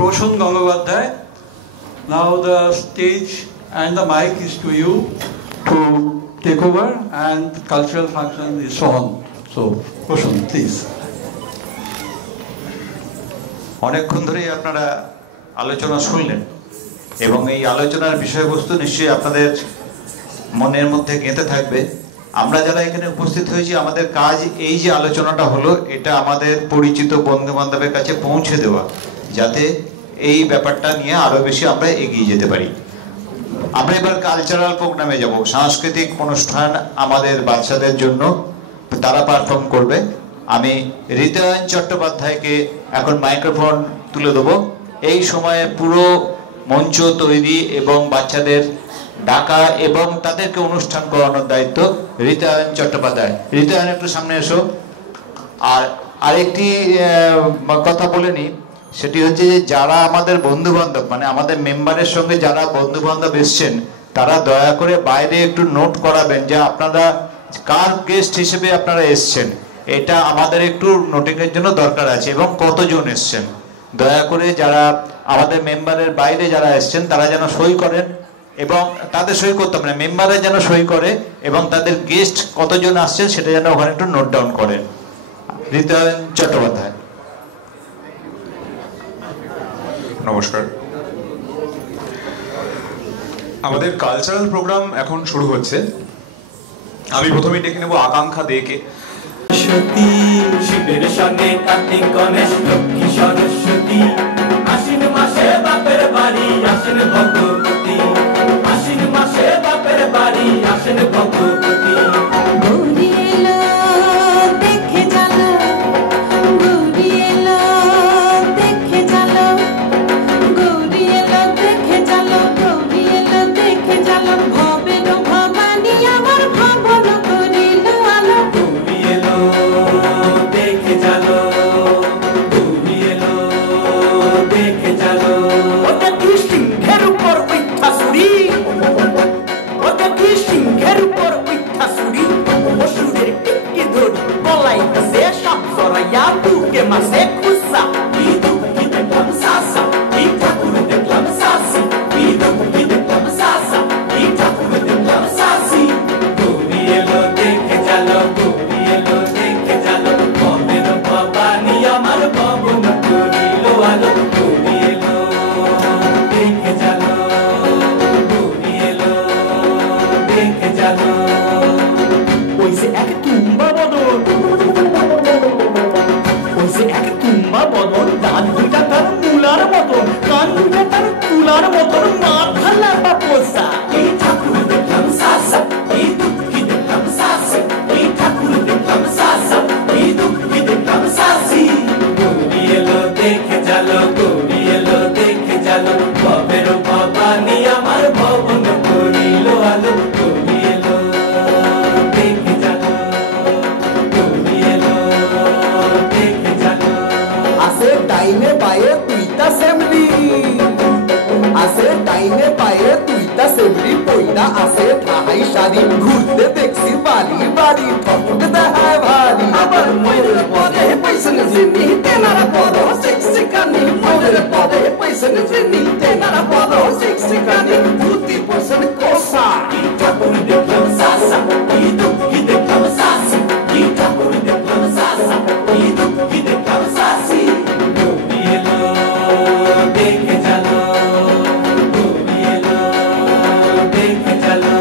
Roshan Gangopadhyay, now the stage and the mic is to you to take over and cultural function is on. So, Roshan, please. অনেকক্ষণ ধরেই আপনারা আলোচনা শুনলেন এবং এই আলোচনার বিষয়বস্তু নিশ্চয়ই আপনাদের মনের মধ্যে গেঁথে থাকবে। আমরা যারা এখানে উপস্থিত হয়েছি আমাদের কাজ এই যে আলোচনাটা হলো এটা আমাদের পরিচিত বন্ধু বান্ধবের কাছে পৌঁছে দেওয়া, যাতে এই ব্যাপারটা নিয়ে আরো বেশি আমরা এগিয়ে যেতে পারি। আমরা এবার কালচারাল প্রোগ্রামে যাব, সাংস্কৃতিক অনুষ্ঠান আমাদের বাচ্চাদের জন্য তারা পারফর্ম করবে। আমি হৃদয়ায়ন চট্টোপাধ্যায়কে এখন মাইক্রোফোন তুলে দেবো। এই সময়ে পুরো মঞ্চ তৈরি এবং বাচ্চাদের ডাকা এবং তাদেরকে অনুষ্ঠান করানোর দায়িত্ব হৃদয়ায়ন চট্টোপাধ্যায়। হৃদয়ায়ন একটু সামনে এসো। আর আরেকটি কথা বলে নি, সেটি হচ্ছে যে যারা আমাদের বন্ধু বান্ধব মানে আমাদের মেম্বারের সঙ্গে যারা বন্ধু বান্ধব এসছেন তারা দয়া করে বাইরে একটু নোট করাবেন যে আপনারা কার গেস্ট হিসেবে আপনারা এসছেন, এটা আমাদের একটু নোটিংয়ের জন্য দরকার আছে এবং কতজন এসছেন। দয়া করে যারা আমাদের মেম্বারের বাইরে যারা এসছেন তারা যেন সই করেন এবং তাদের সই করতে হবে না, মেম্বাররা যেন সই করে এবং তাদের গেস্ট কতজন আসছেন সেটা যেন ওখানে একটু নোট ডাউন করেন। হৃদয়ায়ন চট্টোপাধ্যায়। নমস্কার। আমাদের কালচারাল প্রোগ্রাম এখন শুরু হচ্ছে। আমি প্রথমেই ডেকে নেব আকাঙ্ক্ষা দেকে। সতী শিবের সঙ্গে কার্তিক গণেশ লক্ষ্মী সরস্বতী, আশ্বিন মাসে বাপের বাড়ি আসেন ভগবতী, আশ্বিন মাসে বাপের বাড়ি আসেন ভগবতী। ঘুরতে দেখছি বাড়ি বাড়ি ঠক দেখায় ভারী, আবার ময়ূরের পরে পয়সা জিনি তেনারা পরো শিক্ষিকানি, ময়ূরের পরে পয়সা জিনি তেনারা পরো শিক্ষিকানি, 50% কোসা ঠাকুর দেখলাম সাসা, এই দুঃখী দেখলাম সাসি, এই ঠাকুর দেখলাম সাসা, এই দুঃখী দেখলাম সাসি। গোপী এলো দেখে জানো, গোপী এলো দেখে জানো,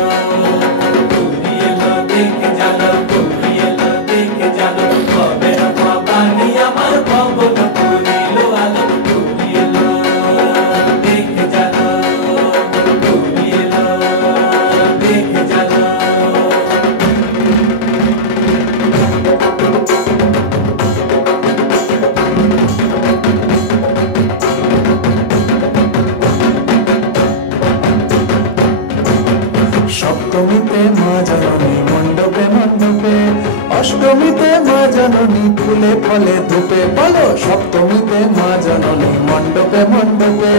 অষ্টমীতে মা জননী ফুলে ফলে ধূপে, বলো সপ্তমীতে মা জননী মণ্ডপে মণ্ডপে,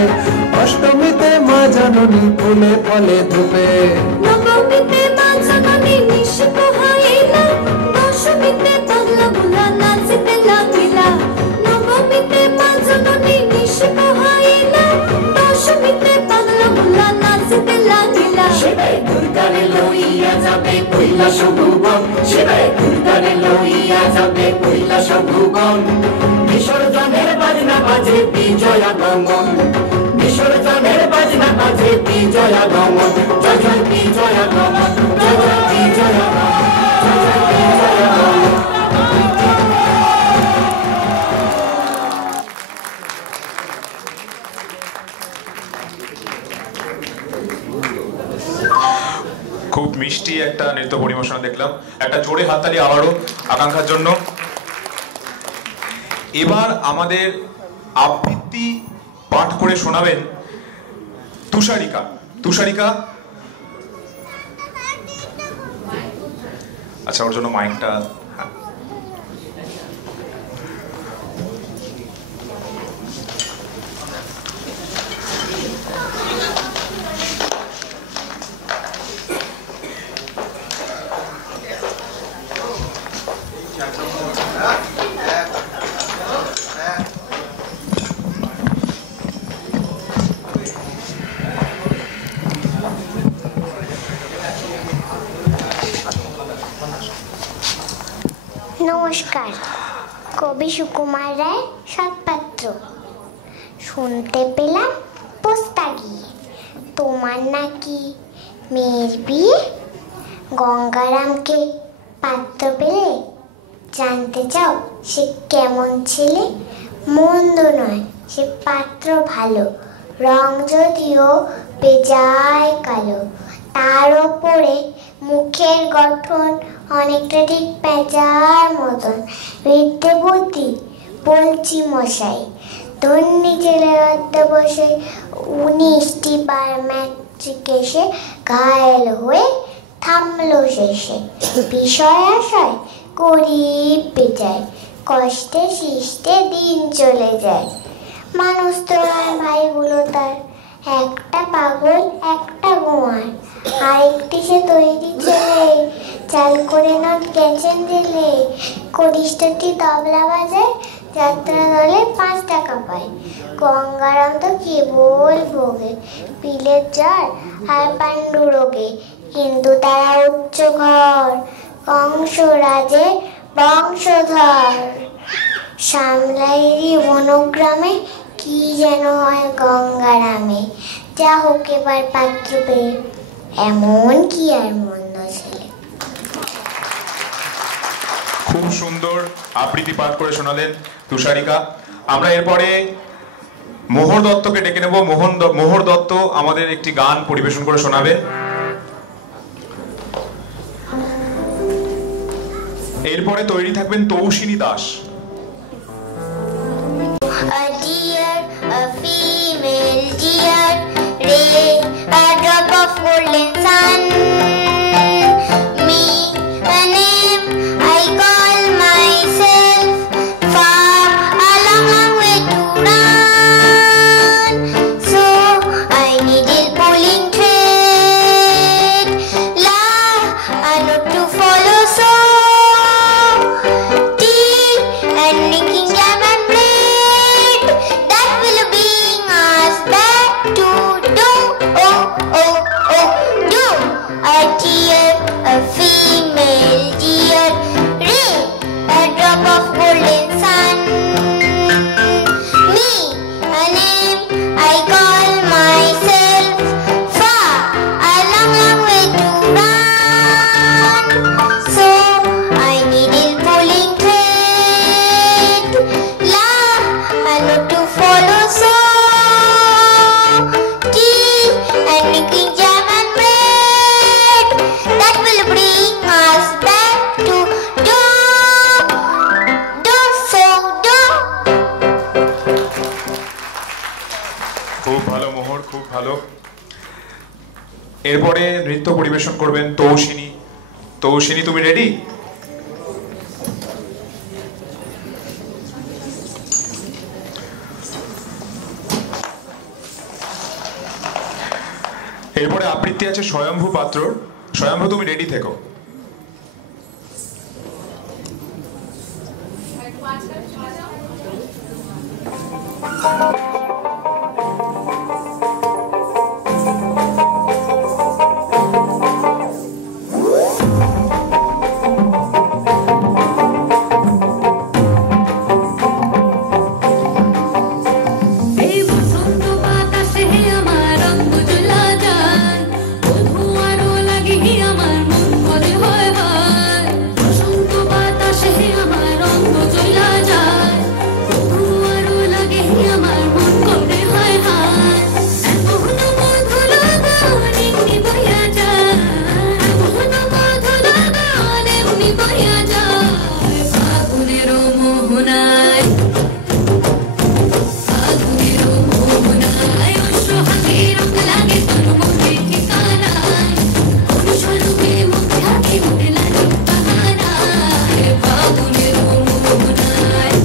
অষ্টমীতে মা জননী ফুলে ফলে ধূপে, নবমীতে মা জননী নিশিত হয় না, দশমীতে বাংলা কৈলাস ভুবন শিবে দুর্গারে লইয়া যাবে কৈলাস ভুবন বিসর্জনের বাজনা বাজে বিজয়া গমন বিসর্জনের বাজনা বাজে বিজয়া গমন জয় জয় বিজয়া গমন জয় জয় বিজয়া গমন জয় জয় বিজয়া গমন। খুব মিষ্টি একটা নৃত্য পরিবেশনা দেখলাম, একটা জোরে হাততালি আবারও আকাঙ্ক্ষার জন্য। এবার আমাদের আবৃত্তি পাঠ করে শোনাবেন তুষারিকা। তুষারিকা, আচ্ছা ওর জন্য মাইকটা। নমস্কার, কবি সুকুমার রায় সৎপাত্র। শুনতে পেলাম পোস্তা গিয়ে তোমার নাকি মেয়ের বিয়ে, গঙ্গারামকে পাত্র পেলে জানতে চাও সে কেমন ছেলে? মন্দ নয় সে পাত্র ভালো, রং যদিও বেজায় কালো, তার ওপরে মুখের গঠন অনেকটা ঠিক পেঁচার মতন। বিদ্যে বুদ্ধি বলছি মশাই, ধন্যী ছেলে রাতে বসে 19টি বার ম্যাট্রিক এসে ঘায়েল হয়ে থামলো শেষে। বিষয় আশয় গরিব বেজায়, কষ্টে সৃষ্টে দিন চলে যায়। মানুষ তো আর ভাইগুলো তার, একটা পাগল একটা গোয়ার, আরেকটি সে তৈরি ছেলে, চাল করে নট গেছেন জেলে। কনিষ্ঠটি তবলা বাজায়, যাত্রা দলে 5 টাকা পায়। গঙ্গারাম তো কেবল ভোগে পিলের জ্বর আর পাণ্ডু রোগে, কিন্তু তারা উচ্চ ঘর কংস রাজের বংশধর। সামলাইরি বনগ্রামে কি যেন হয় গঙ্গারামে, যা হোক এবার পাত্র পেয়ে এমন কি আর মন্দ ছেলে। খুব সুন্দর আবৃত্তি পাঠ করে শোনালেন তুষারিকা। আমরা এরপরে মোহর দত্তকে ডেকে নেব। মোহর দত্ত আমাদের একটি গান পরিবেশন করে শোনাবেন। এরপরে তৈরি থাকবেন তৌসিনী Das. A deer, a female deer, ray, a drop of golden sun. Me, a name I call myself, far a long, long way to run. So I needed pulling thread, love, a note to follow. So tea and drinking jam and bread, that will bring us back to do, oh, oh, oh, do. A deer, a female deer, ray, a drop of golden sun. Me, a name I call myself, far a long, long way to run. So I needed pulling thread, love, a note to follow. So tea and drinking jam and bread, that will bring us back to do, so do. খুব ভালো মোহর, খুব ভালো। এরপরে নৃত্য পরিবেশন করবেন তৌসিনী। তৌসিনী, তুমি ready? এরপরে আবৃত্তি আছে স্বয়ম্ভু পাত্রর। স্বয়ম্ভু, তুমি রেডি থেকো। বইয়া যায় ফাগুনের মোহনায় ফাগুনের মোহনায় সোহাগে রং লাগে তোর মনে ঠিকানায় কোন স্বরূপে মুখ থাকে মনে লাগে বাহানায় ফাগুনের মোহনায়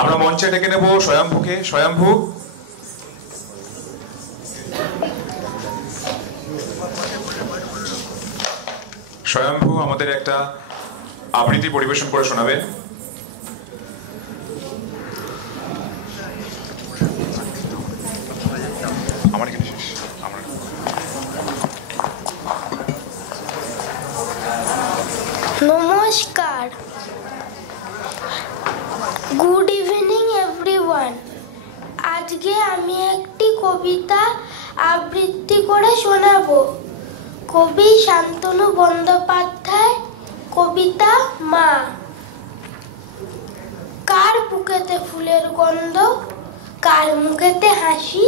আমরা মঞ্চে ডেকে নেব স্বয়ম্ভুকে। স্বয়ম্ভু, স্বয়ম্ভু আমাদের একটা আবৃত্তি পরিবেশন করে শোনাবেন। আমার এখানে শেষ। নমস্কার, গুড ইভিনিং এভরিওয়ান। আজকে আমি একটি কবিতা আবৃত্তি করে শোনাবো। কবি শান্তনু বন্দ্যোপাধ্যায়, কবিতা মা। কার বুকেতে ফুলের গন্ধ, কার মুখেতে হাসি,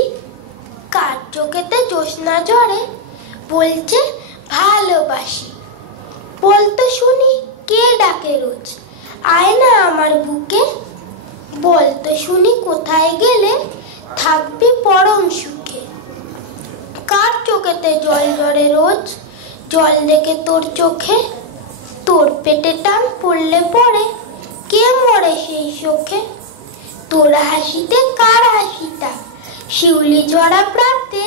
কার চোখেতে জ্যোৎস্না ঝরে বলছে ভালোবাসি। বলতে শুনি কে ডাকে রোজ, আয় না আমার বুকে। বলতে শুনি কোথায় গেলে থাকবি পরম সুখে। কার চোখেতে জল ঝরে রোজ, জল দেখে তোর চোখে। তোর পেটে টান পড়লে পরে কে মরে সেই চোখে। তোর হাসিতে কার হাসিটা, শিউলি ঝরা প্রাতে।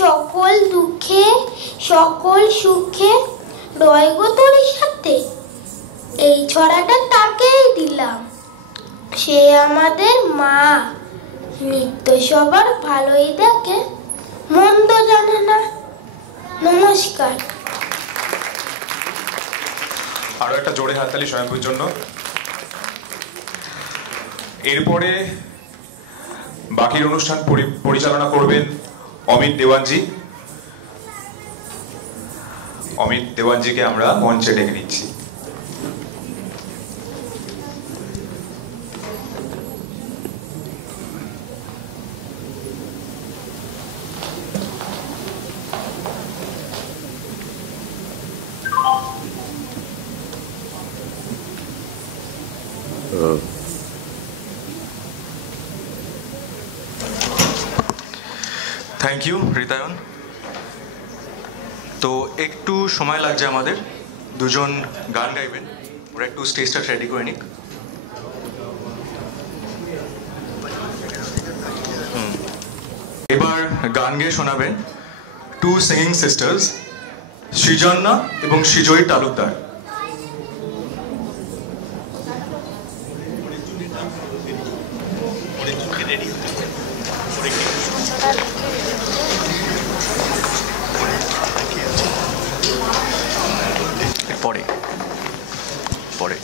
সকল দুঃখে সকল সুখে রয় গো তোর সাথে। এই ছড়াটা তাকেই দিলাম, সে আমাদের মা। নিত্য সবার ভালোই দেখে, মন্দ জানে না। নমস্কার। আরো একটা জোরে হাততালি স্বয়ম্ভুর জন্য। এরপরে বাকির অনুষ্ঠান পরিচালনা করবেন অমিত দেওয়ানজি। অমিত দেওয়ানজিকে আমরা মঞ্চে ডেকে নিচ্ছি। Thank you Ritayan. তো একটু সময় লাগছে আমাদের, দুজন গান গাইবেন, ওরা একটু স্টেজটা রেডি করে নিক। এবার গান গেয়ে শোনাবেন টু সিঙ্গিং সিস্টার্স, সৃজন্না এবং সৃজয়ী তালুকদার। পরে পরে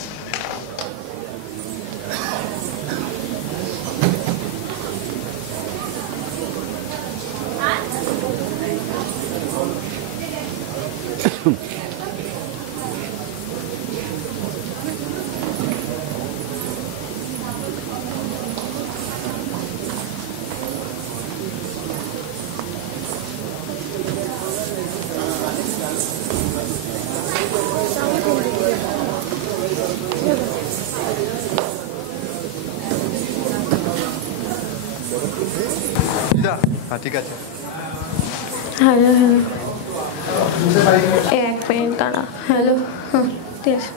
ঠিক আছে। হ্যালো হ্যালো, এক মিনিট দাঁড়া। হ্যালো, হ্যাঁ ঠিক আছে।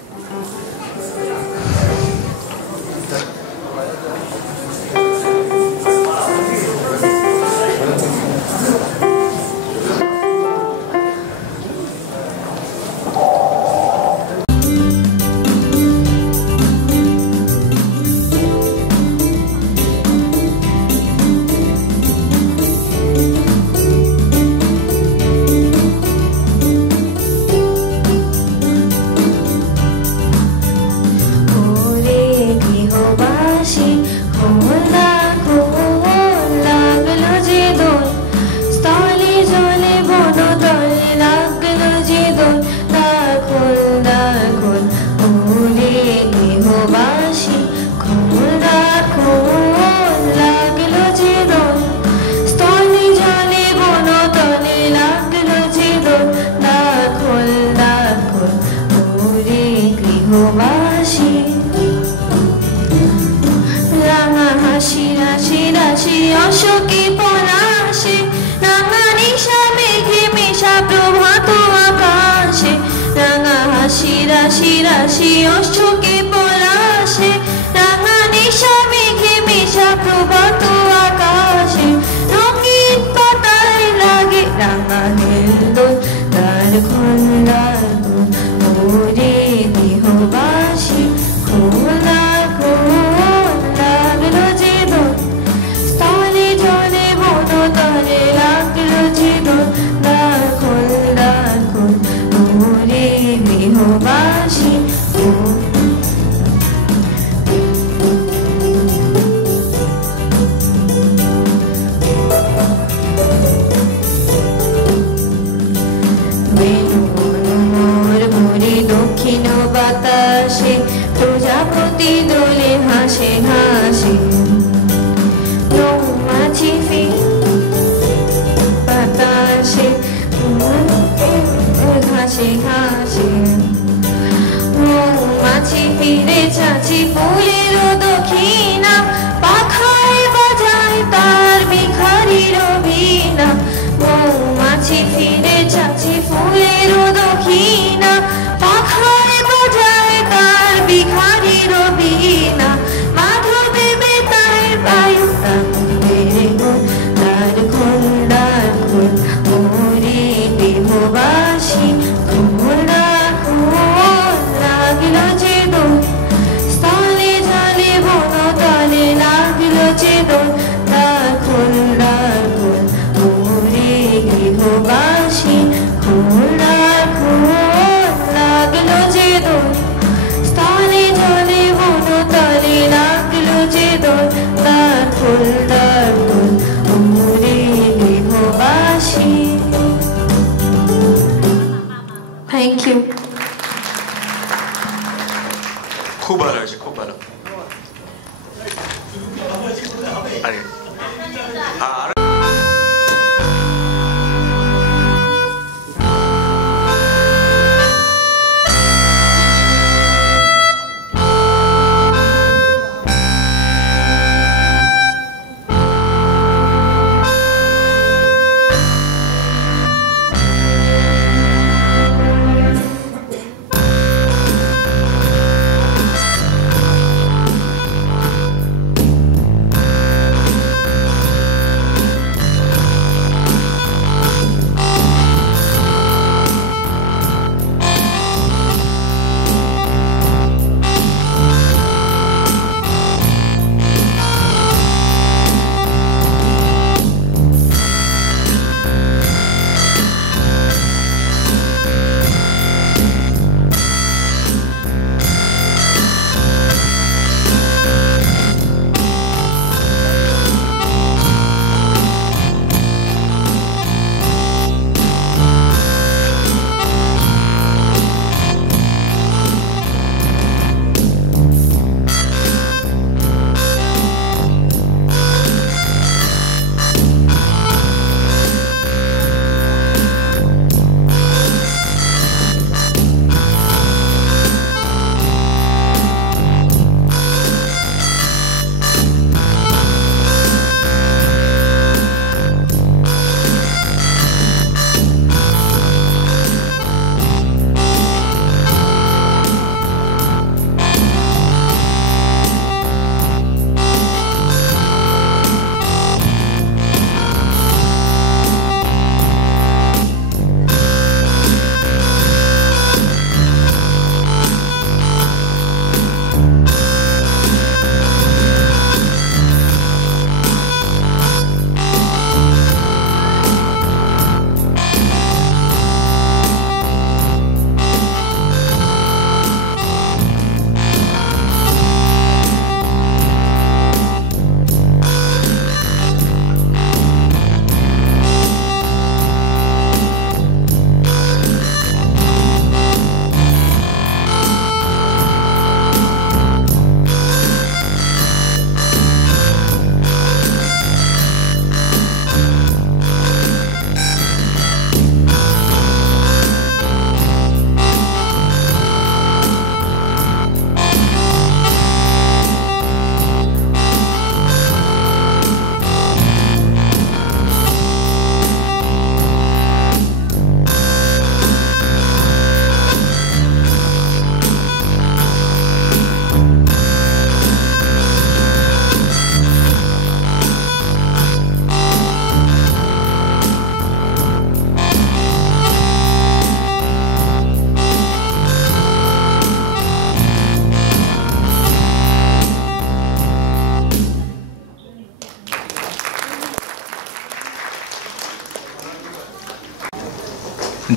ফুল তার ফুল উমরে গৃহবাসী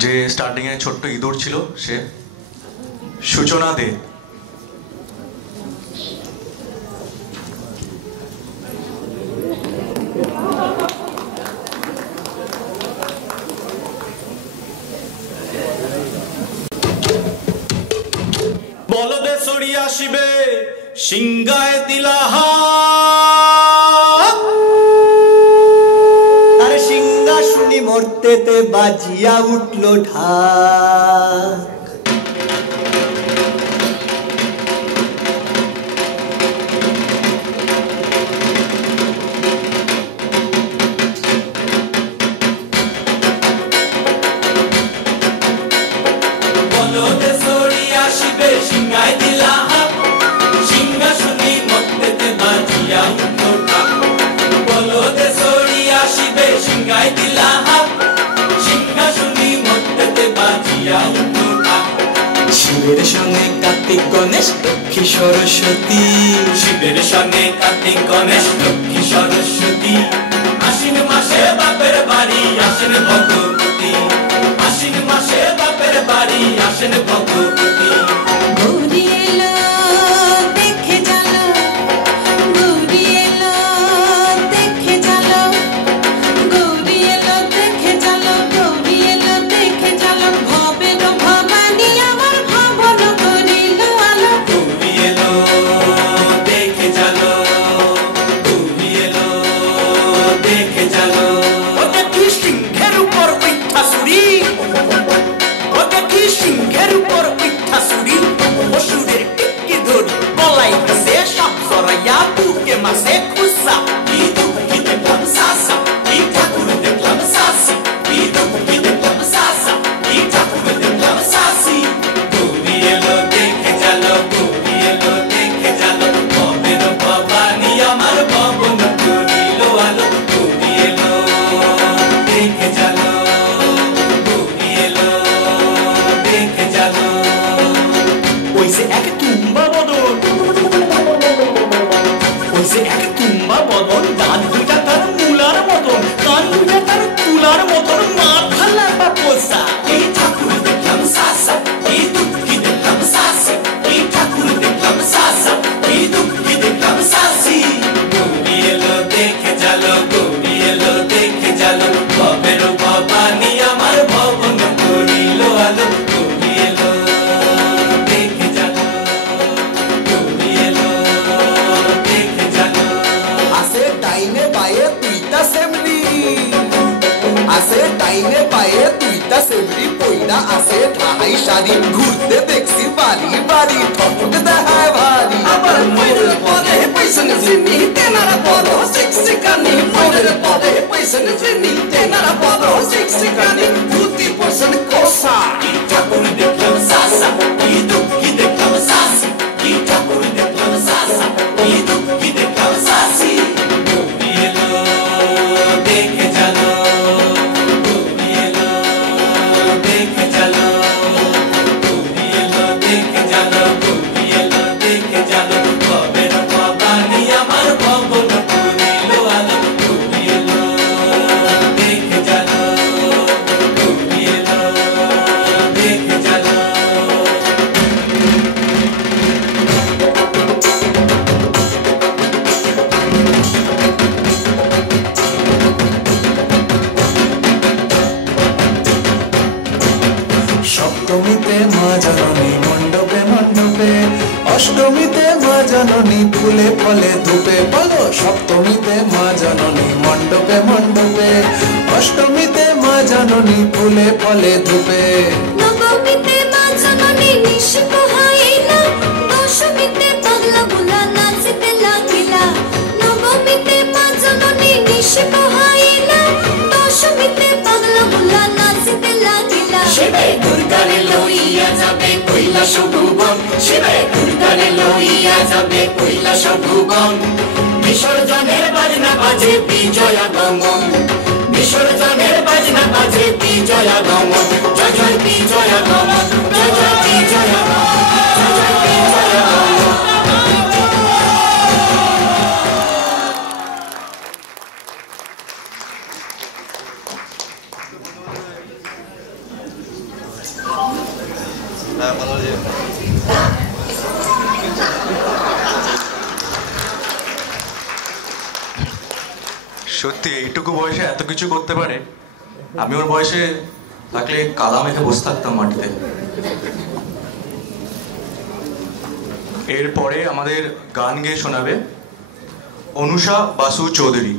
যে স্টার্টিংয়ে ছোট্ট ইঁদুর ছিল সে সূচনা দে। বলদে সরি আসিবে সিংগায় দিলাহা, আরে সিংহা শুনি মরতেতে বাজিয়া উঠল ঢাক। বলদে সরি আসিবে সিংগায় দিলাহা, সিংহা শুনি মরতেতে বাজিয়া উঠল ঢাক। বলদে সরি আসিবে সিংগায় দিলাহা, সিংহা শুনি মরতেতে বাজিয়া উঠল ঢাক। শিবের সঙ্গে কার্তিক গণেশ লক্ষ্মী সরস্বতী, শিবের সঙ্গে কার্তিক গণেশ লক্ষ্মী সরস্বতী, আশ্বিন মাসে বাপের বাড়ি আসেন ভগবতী, আশ্বিন মাসে বাপের বাড়ি আসেন ভগবতী। গৌরী এলো দেখে জালো, গৌরী এলো দেখে জালো, গৌরী এলো দেখে জালো, গৌরী এলো দেখে জালো, ভবের ভবানী আমার ভবন করিল আলো। গৌরী এলো দেখে জালো, গৌরী এলো দেখে জালো। ওটা কি সিংহের উপর উঠা সুরি, ওটা কি সিংহের উপর উঠা সুরি, অসুরের টিকি ধরি গলায় কাছে সাপ জড়াইয়া বুকে মাসে খুসা। কি দুঃখী দেখলাম সাসা, কি ঠাকুর দেখলাম সাসি, কি দুঃখী দেখলাম সাসা, কি ঠাকুর দেখলাম সাসি। গৌরী এলো দেখে জালো, গৌরী এলো দেখে জালো, ভবের ভবানী আমার ভবন করিল আলো। গৌরী এলো দেখে জালো, গৌরী এলো দেখে জালো। ওই যে এক তুম্বা বদন, ওই যে এক তুম্বা বদন, দাঁত দুইটা তার মূলার মতন, কান দুইটা তার তুলার মতন, মাথা লাপা পোষা। এই ঠাকুর দেখলাম সাসা, এই দুঃখী দেখলাম সাসি, এই ঠাকুর দেখলাম সাসা, এই দুঃখী দেখলাম সাসি। গৌরী এলো দেখে জালো, গৌরী এলো দেখে জালো, ভবের ভবানী আমার ভবন করিল আলো। গৌরী এলো দেখে জালো, গৌরী এলো দেখে জালো। আসে ডাইনে বায়ে তুইতা সেমরি, আসে ডাইনে বায়ে তুইতা সেমরি, পয়লা আসে ঠাহাই শাড়ি, ঘুরতে দেখছি বাড়ি বাড়ি, ঠকঠক দেখায় ভারী। আবার ময়ূরের পরে পয়সন জিনি, তেনারা বড় শিক্ষিকানি, ময়ূরের পরে পয়সন জিনি, তেনারা বড় শিক্ষিকানি, ধুতি পয়সন কোসা। কি ঠাকুর দেখলাম সাসা, কি দুঃখী দেখলাম সাসি, কি ঠাকুর দেখলাম সাসা, কি দুঃখী দেখলাম সাসি। গৌরী এলো দেখে জালো, গৌরী এলো দেখে জালো, গৌরী এলো দেখে জালো, গৌরী এলো দেখে জালো, ভবের ভবানী আমার ভবন করিল আলো। গৌরী এলো দেখে জালো, গৌরী এলো দেখে জালো। সপ্তমীতে মা জননী মণ্ডপে মণ্ডপে, অষ্টমীতে মা জননী ফুলে ফলে ধূপে। বলো সপ্তমীতে মা জননী মণ্ডপে মণ্ডপে, অষ্টমীতে মা জননী ফুলে ফলে ধূপে। নবমীতে মা জননী নিশ পোহাইলা, দশমীতে পাগলা বুলা নাচিতে লাগিলা। নবমীতে মা জননী নিশ পোহাইলা, দশমীতে পাগলা বুলা নাচিতে লাগিলা। শিবে দুর্গারে লইয়া যাবে কৈলাস ভুবন, শিবে দুর্গারে লইয়া যাবে কৈলাস ভুবন। বিসর্জনের বাজনা বাজে বিজয়া গমন, বিসর্জনের বাজনা বাজে বিজয়া গমন। জয় জয় বিজয়া গমন, জয় জয় বিজয়া গমন, জয় জয় বিজয়া গমন। সত্যি এইটুকু বয়সে এত কিছু করতে পারে। আমি ওর বয়সে থাকলে কাদা মেখে বসে থাকতাম মাটিতে। এরপরে আমাদের গান গেয়ে শোনাবে অনুষা বাসু চৌধুরী।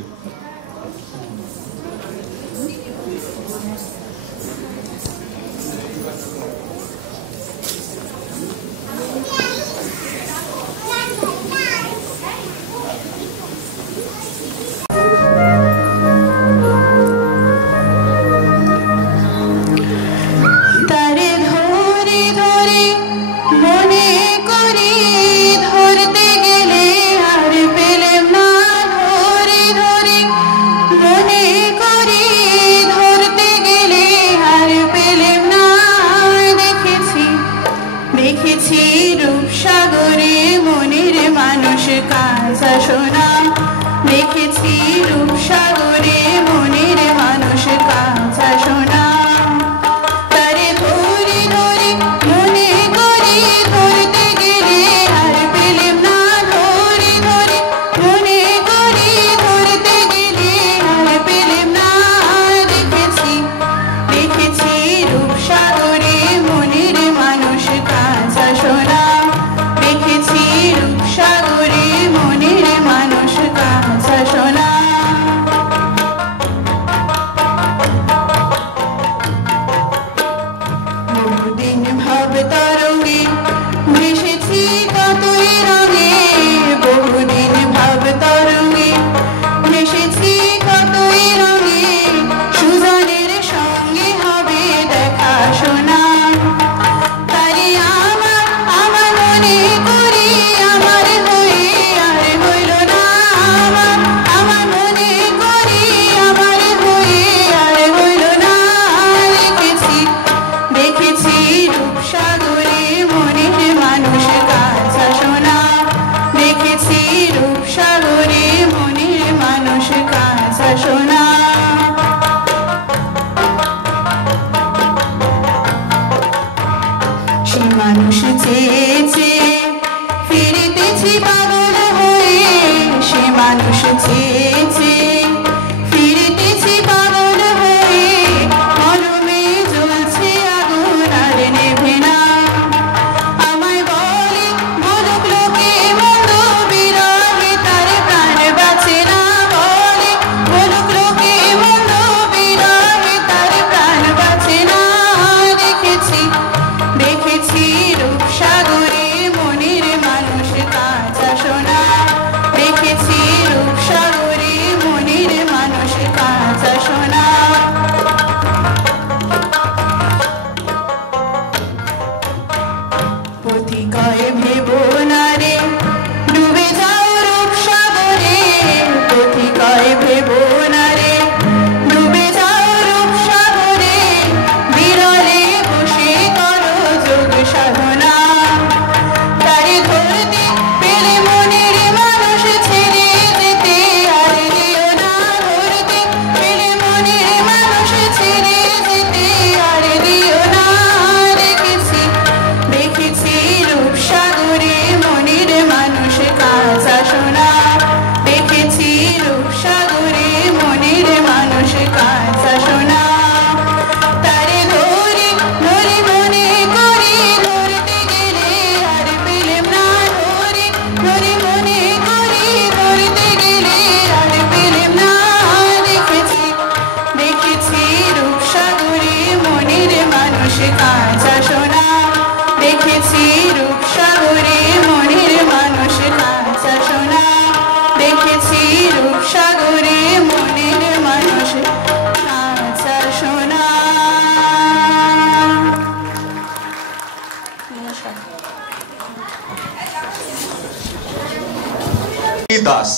দাস।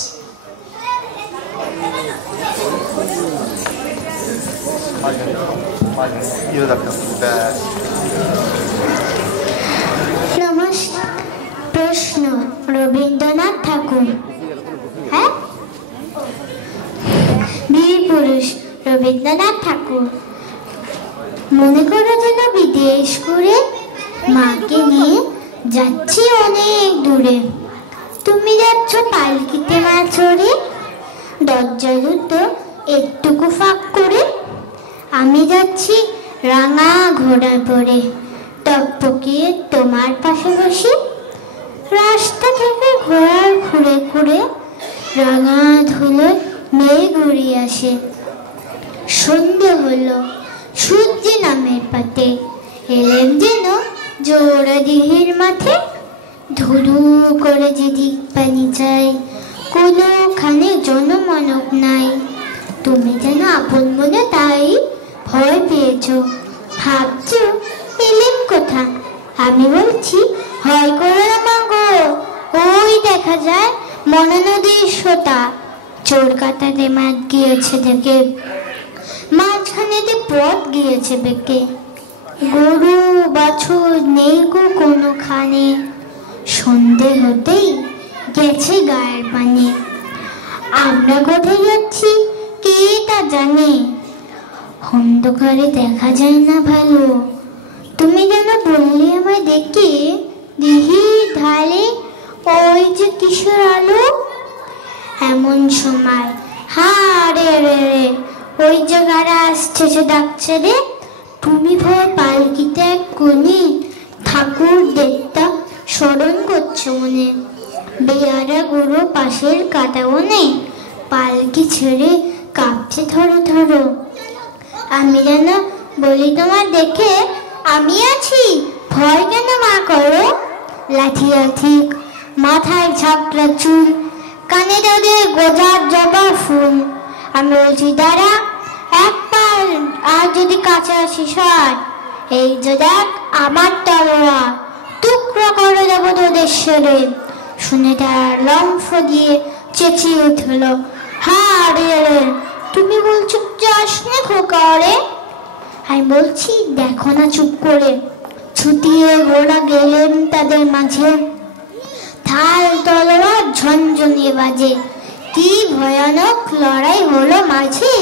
নমস্কার। প্রশ্ন, রবীন্দ্রনাথ ঠাকুর। হ্যাঁ, বীর পুরুষ রবীন্দ্রনাথ ঠাকুর। মনে করো যেন বিদেশ করে মাকে নিয়ে যাচ্ছি অনেক দূরে। তুমি যাচ্ছ পালকিতে মা চড়ে, দরজা দুটো একটুকু ফাঁক করে। আমি যাচ্ছি রাঙা ঘোড়া পরে, টকটকিয়ে তোমার পাশে বসে। রাস্তা থেকে ঘোড়ার ঘুরে ঘুরে রাঙা ধুলোয় মেঘ উড়িয়ে আসে। সন্ধে হলো, সূর্য নামের পাতে এলেন যেন জোড়া দিঘির মাঠে। ধুধু করে যেদিক পানি চাই, কোনোখানে জনমানব নাই। তুমি যেন আপন মনে তাই ভয় পেয়েছ, ভাবছ এলেন কোথা। আমি বলছি ভয় করো না মাগো, ওই দেখা যায় মনা নদীর সোতা। চোর কাটাতে মাঠ গিয়েছে দেখে, মাঝখানেতে পথ গিয়েছে বেঁকে। গরু বাছুর নেই গো কোনোখানে, সন্ধে হতেই গেছে গায়ের পানে। আমরা কোথায় যাচ্ছি কে তা জানে, অন্ধকারে দেখা যায় না ভালো। তুমি যেন বললে আমায় দেখে, দিঘির ধারে ওই যে কিশোর আলো। এমন সময় হারে রে রে, ওই যে গাড়া আসছে সে ডাকছে রে। তুমি ভয় পালকিতে এক কোণে ঠাকুর দেবতা স্মরণ করছো মনে। বেয়ারা গুরু পাশের কাটা বনে, পালকি ছেড়ে কাঁপছে ধরো ধরো। আমি যেন বলি তোমার দেখে, আমি আছি ভয় কেন মা করো। লাঠি লাঠি মাথায় ঝাপটা চুল, কানে তাদের গোজার জবা ফুল। আমি বলছি দাঁড়া এক পাল, আর যদি কাছে আসিস এই যে দেখ আমার তলোয়ার, টুকরো করে দেবো তোদের শরীর। শুনে তার লম্ফ দিয়ে চেঁচিয়ে উঠল, হারে তুমি বলছো যাস না খোকা রে। আমি বলছি দেখো না চুপ করে। ছুটিয়ে ঘোড়া গেলেন তাদের মাঝে, থাল তলোয়ার ঝনঝনিয়ে বাজে। কি ভয়ানক লড়াই হলো মাঝে,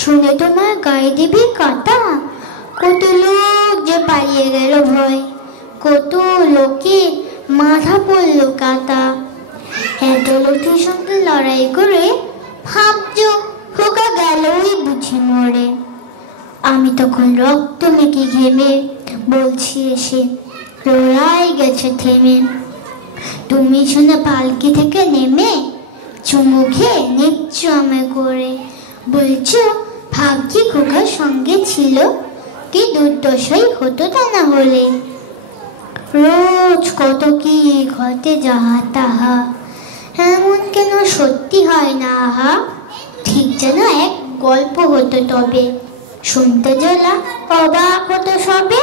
শুনে তোমার গায়ে দিবি কাটা। কত লোক যে পালিয়ে গেল ভয়, কত লোকে মাথা পড়ল কাটা। এত লোকের সঙ্গে লড়াই করে ভাবছ খোকা গেলই বুঝি মরে। আমি তখন রক্ত মেখে ঘেমে বলছি এসে, লড়াই গেছে থেমে। তুমি শুনে পালকি থেকে নেমে চুমু খেয়ে নিচ্ছ আমায় করে। বলছো ভাগ্যি খোকার সঙ্গে ছিল, কি দুর্দশাই হতো তা না হলে। রোজ কত কি ঘটে যাহা তাহা, এমন কেন সত্যি হয় না আহা। ঠিক যেন এক গল্প হতো তবে, শুনতে জেলা অবাক হতো সবে।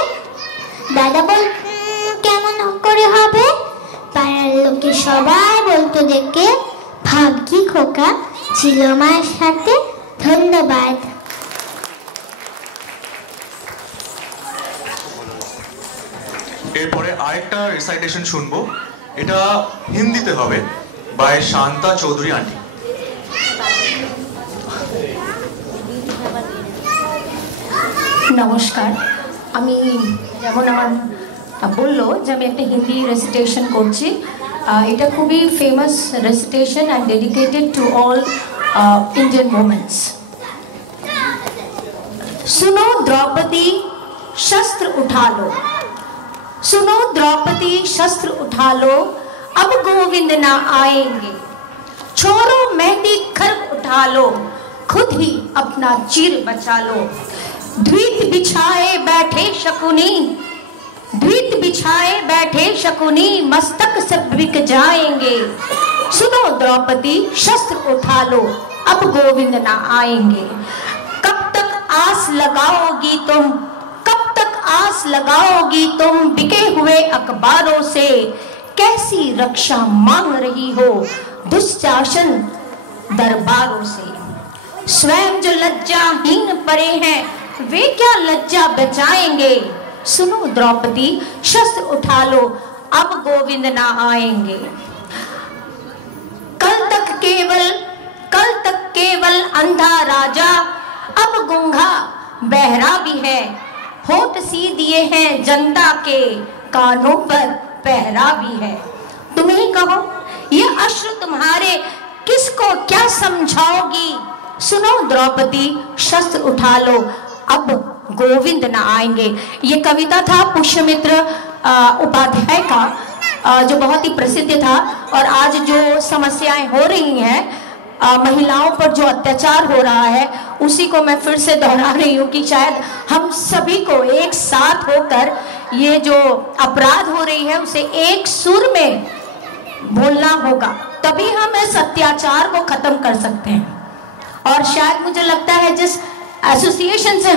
দাদা বল কেমন করে হবে, পাড়ার লোকে সবাই বলতো দেখে, ভাগ্যি খোকা ছিল মায়ের সাথে। ধন্যবাদ। এরপরে আরেকটা রিসাইটেশন শুনবো, এটা হিন্দিতে হবে, বাই শান্তা চৌধুরী আন্টি। নমস্কার, আমি যেমন আমার বললো যে আমি একটা হিন্দি রেসিটেশন করছি। এটা খুবই famous recitation and dedicated to all Indian womens. सुनो द्रौपदी शस्त्र उठा लो, सुनो द्रौपदी शस्त्र उठा लो, अब गोविंद ना आएंगे। छोरो मेहंदी खर्क उठा लो, खुद ही अपना चीर बचा लो। द्वीत बिछाए बैठे शकुनी, द्वीत बिछाए बैठे शकुनी, मस्तक सब बिक जाएंगे। सुनो द्रौपदी शस्त्र उठा लो, अब गोविंद ना आएंगे। कब तक आस लगाओगी तुम, कब तक आस लगाओगी तुम, बिके हुए अखबारों से कैसी रक्षा मांग रही हो दुशासन दरबारों से। स्वयं जो लज्जाहीन पड़े हैं वे क्या लज्जा बचाएंगे। सुनो द्रौपदी शस्त्र उठा लो, अब गोविंद ना आएंगे। कल तक केवल अंधा राजा, अब गूंगा बहरा भी है। होठ सी दिए हैं जनता के, कानों पर पहरा भी है। तुम ही कहो ये अश्रु तुम्हारे किसको क्या समझाओगी। सुनो द्रौपदी शस्त्र उठा लो, अब गोविंद न आएंगे। ये कविता था पुष्यमित्र उपाध्याय का, जो बहुत ही प्रसिद्ध था। और आज जो समस्याएं हो रही हैं, महिलाओं पर जो अत्याचार हो रहा है, उसी को मैं फिर से दोहरा रही हूँ कि शायद हम सभी को एक साथ होकर ये जो अपराध हो रही है उसे एक सुर में बोलना होगा, तभी हम इस अत्याचार को खत्म कर सकते हैं। और शायद मुझे लगता है जिस एसोसिएशन से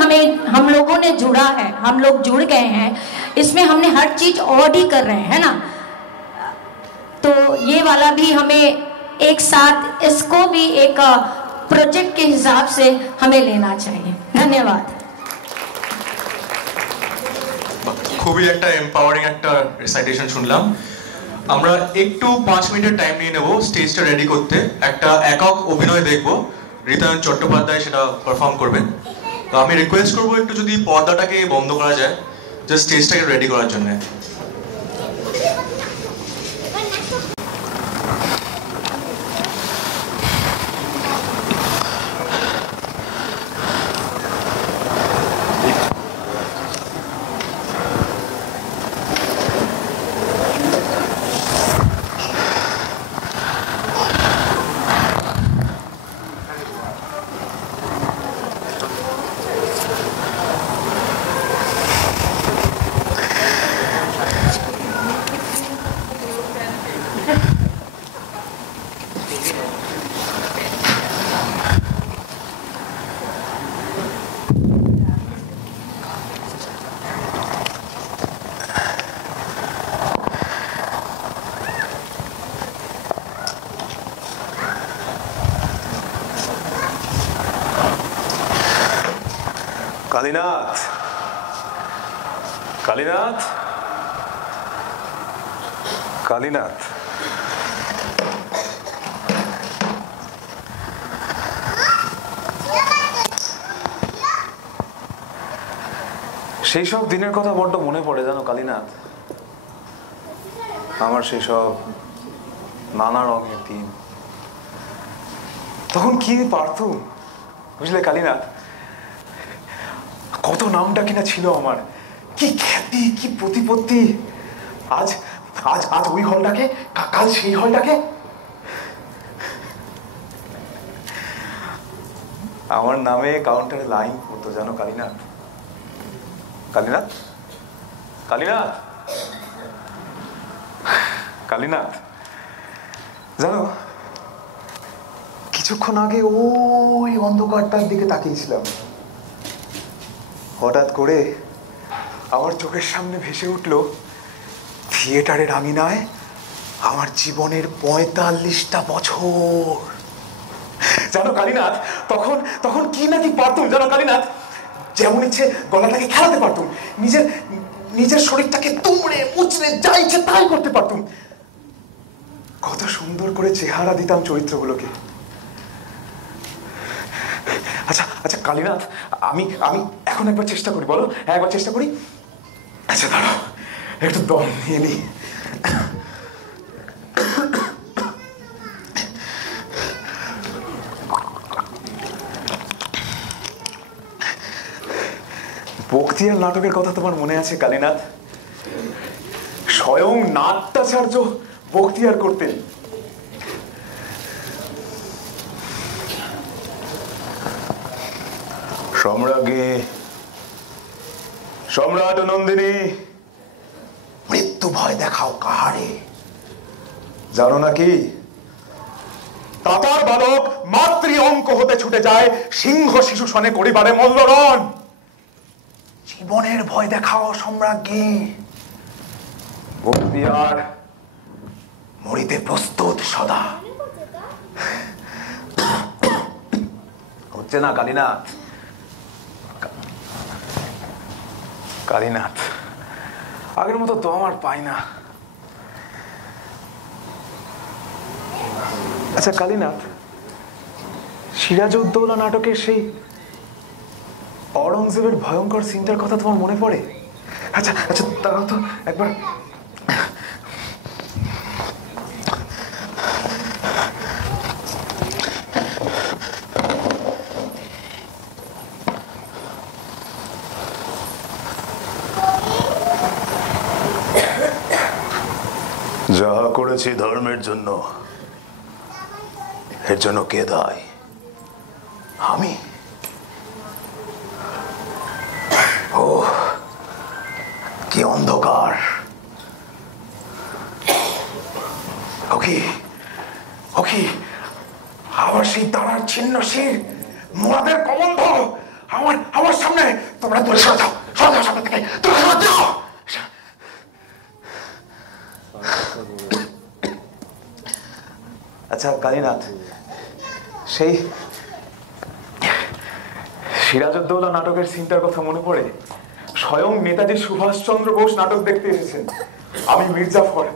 हम लोगों ने जुड़ा है, हम लोग जुड़ गए हैं, इसमें हमने हर चीज ऑडी कर रहे हैं ना, तो ये वाला भी हमें एक साथ इसको भी एक प्रोजेक्ट के हिसाब से हमें लेना चाहिए। धन्यवाद। খুবই একটা এম্পাওয়ারিং একটা রিসাইটেশন শুনলাম। আমরা একটু 5 মিনিটের টাইম নিয়ে নেব স্টেজটা রেডি করতে। একটা একক অভিনয় দেখব, ঋতায়ন চট্টোপাধ্যায় সেটা পারফর্ম করবেন। তো আমি রিকোয়েস্ট করব একটু যদি পর্দাটাকে বন্ধ করা যায়, জাস্ট স্টেজটাকে রেডি করার জন্য। কালীনাথ, কালীনাথ, কালীনাথ, সেই সব দিনের কথা বড্ড মনে পড়ে জানো কালীনাথ। আমার সেই সব নানা রঙের দিন, তখন কি পারতুম বুঝলে কালীনাথ, কত নামটা কিনা ছিল আমার, কি খ্যাতি, কি প্রতিপত্তি। আজ আজ আজ ওই হলটাকে, কাল সেই হলটাকে। আমার নামে কাউন্টারে লাইন পড়তো জানো কালীনাথ। কালীনাথ, কালীনাথ, কালীনাথ, জানো কিছুক্ষণ আগে ওই অন্ধকারটার দিকে তাকিয়েছিলাম, হঠাৎ করে আমার চোখের সামনে ভেসে উঠলো থিয়েটারের আঙিনায় আমার জীবনের ৪৫টা বছর। জানো কালীনাথ, তখন তখন কি না কি পারতুম জানো কালীনাথ, যেমন ইচ্ছে গলাটাকে খেলাতে পারতুম, নিজের নিজের শরীরটাকে তুমড়ে মুচড়ে যা ইচ্ছে তাই করতে পারতুম। কত সুন্দর করে চেহারা দিতাম চরিত্রগুলোকে। আচ্ছা আচ্ছা কালীনাথ, আমি আমি এখন একবার চেষ্টা করি, বলো? হ্যাঁ একবার চেষ্টা করি। আচ্ছা দাঁড়াও, একটু দম নিয়ে নিই। বক্তিয়ার নাটকের কথা তোমার মনে আছে কালীনাথ? স্বয়ং নাট্যাচার্য বক্তিয়ার করতেন। সম্রাজ্ঞী, সম্রাট নন্দিনী, মৃত্যু ভয় দেখাও কাহারে জানো নাকি? তাতার বালক মাতৃ অঙ্ক হতে ছুটে যায়, সিংহ শিশু সনে করিবারে মল্লরণ। জীবনের ভয় দেখাও সম্রাজ্ঞী। বক্তিয়ার মরিতে প্রস্তুত সদা। হচ্ছে না কালীনাথ? কালীনাথ, আগের মতো দম আর পাই না। আচ্ছা কালীনাথ, সিরাজউদ্দৌলা নাটকের সেই অরঙ্গজেবের ভয়ঙ্কর সিনটার কথা তোমার মনে পড়ে? আচ্ছা আচ্ছা দাঁড়াও তো একবার। যা করেছি ধর্মের জন্য, এর জন্য কে দায়? আমি? ও কি অন্ধকার! ওকে ওকে, আবার সেই তারার ছিন্ন শির, মোরাদের কমন্ড আমার আমার সামনে। তোমরা দূরে সরে যাও, সরে যাও সামনে থেকে, তোমরা সরে যাও। আচ্ছা কালীনাথ, সেই সিরাজউদ্দৌলা নাটকের সিনটার কথা মনে পড়ে? স্বয়ং নেতাজি সুভাষচন্দ্র বোস নাটক দেখতে এসেছেন, আমি মির্জাফর।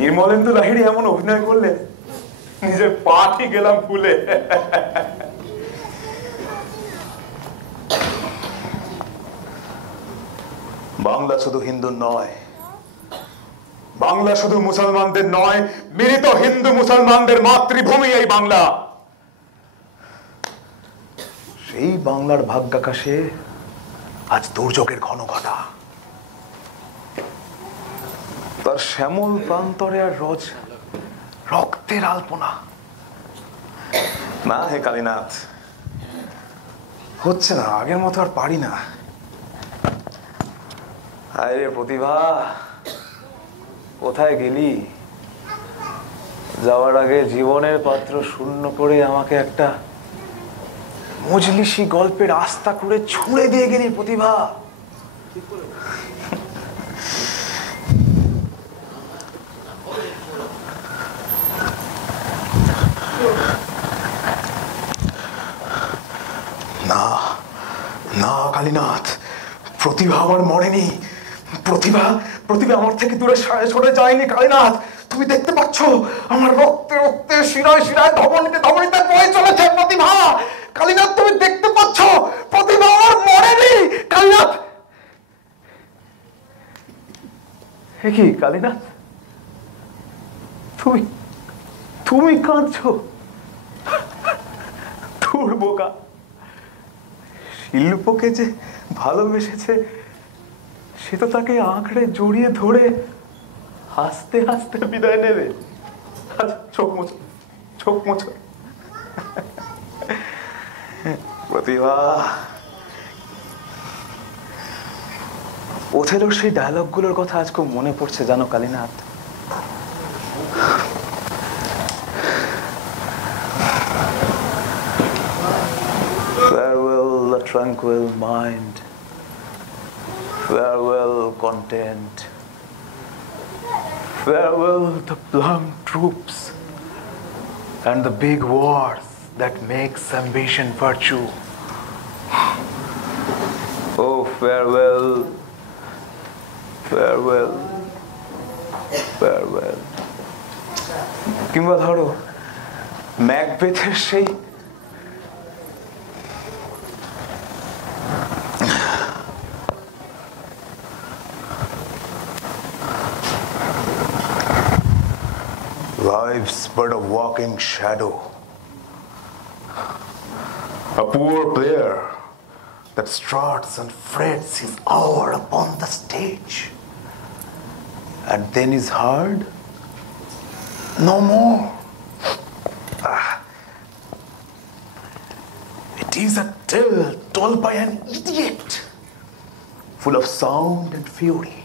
নির্মলেন্দু লাহিড়ী এমন অভিনয় করলে নিজের পাঠই গেলাম ভুলে। বাংলা শুধু হিন্দুর নয়, বাংলা শুধু মুসলমানদের নয়, মিলিত হিন্দু মুসলমানদের মাতৃভূমি এই বাংলা। সেই বাংলার ভাগ্যাকাশে আজ দুর্যোগের ঘন ঘটা। তার শ্যামল প্রান্তরে আর রোজ রক্তের আলপনা। না হে কালীনাথ, হচ্ছে না, আগের মতো আর পারি না। আরে প্রতিভা, কোথায় গেলি? যাওয়ার আগে জীবনের পাত্র শূন্য করে আমাকে একটা মজলিসি গল্পের আস্থা করে ছুঁড়ে দিয়ে গেলি প্রতিভা। না না কালীনাথ, প্রতিভা আমার মরেনি। প্রতিভা প্রতিভা আমার থেকে দূরে সরে যায়নি কালীনাথ। তুমি দেখতে পাচ্ছ আমার রক্তে রক্তে শিরায় শিরায় ধমনীতে ধমনীতে বয়ে চলেছে প্রতিভা। কালীনাথ তুমি দেখতে পাচ্ছ প্রতিভা আমার মরেনি কালীনাথ। কি কালীনাথ, তুমি তুমি কাঁদছো? তোর বোকা শিল্পকে যে ভালোবেসেছে সে তো তাকে আঁকড়ে জড়িয়ে ধরে হাসতে হাসতে বিদায় নেবে। আচ্ছা চোখ মুছো, চোখ মুছো। প্রতিভা, ওথেলোর সেই ডায়লগগুলোর কথা আজ খুব মনে পড়ছে জানো Kalinath. Farewell the tranquil mind, farewell content, farewell the blunt troops and the big wars that makes ambition virtue. Oh farewell, farewell, farewell. কিংবা ধরো ম্যাকবেথের সেই Life's but a walking shadow, a poor player that struts and frets his hour upon the stage, and then is heard no more. It is a tale told by an idiot, full of sound and fury,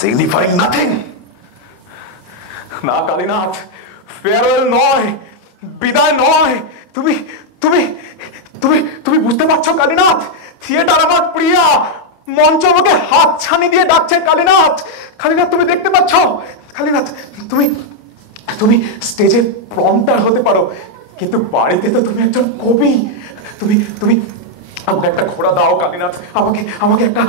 signifying nothing. না Kalinath, farewell নয়, বিদায় নয়। তুমি তুমি তুমি তুমি বুঝতে পারছো কালীনাথ? থিয়েটার আমার প্রিয়া, মঞ্চ আমাকে হাত ছানি দিয়ে ডাকছে কালীনাথ। কালীনাথ তুমি দেখতে পাচ্ছ? কালীনাথ তুমি তুমি স্টেজে প্রম্পটার হতে পারো, কিন্তু বাড়িতে তো তুমি একজন কবি। তুমি তুমি আমাকে একটা ঘোড়া দাও কালীনাথ, আমাকে আমাকে একটা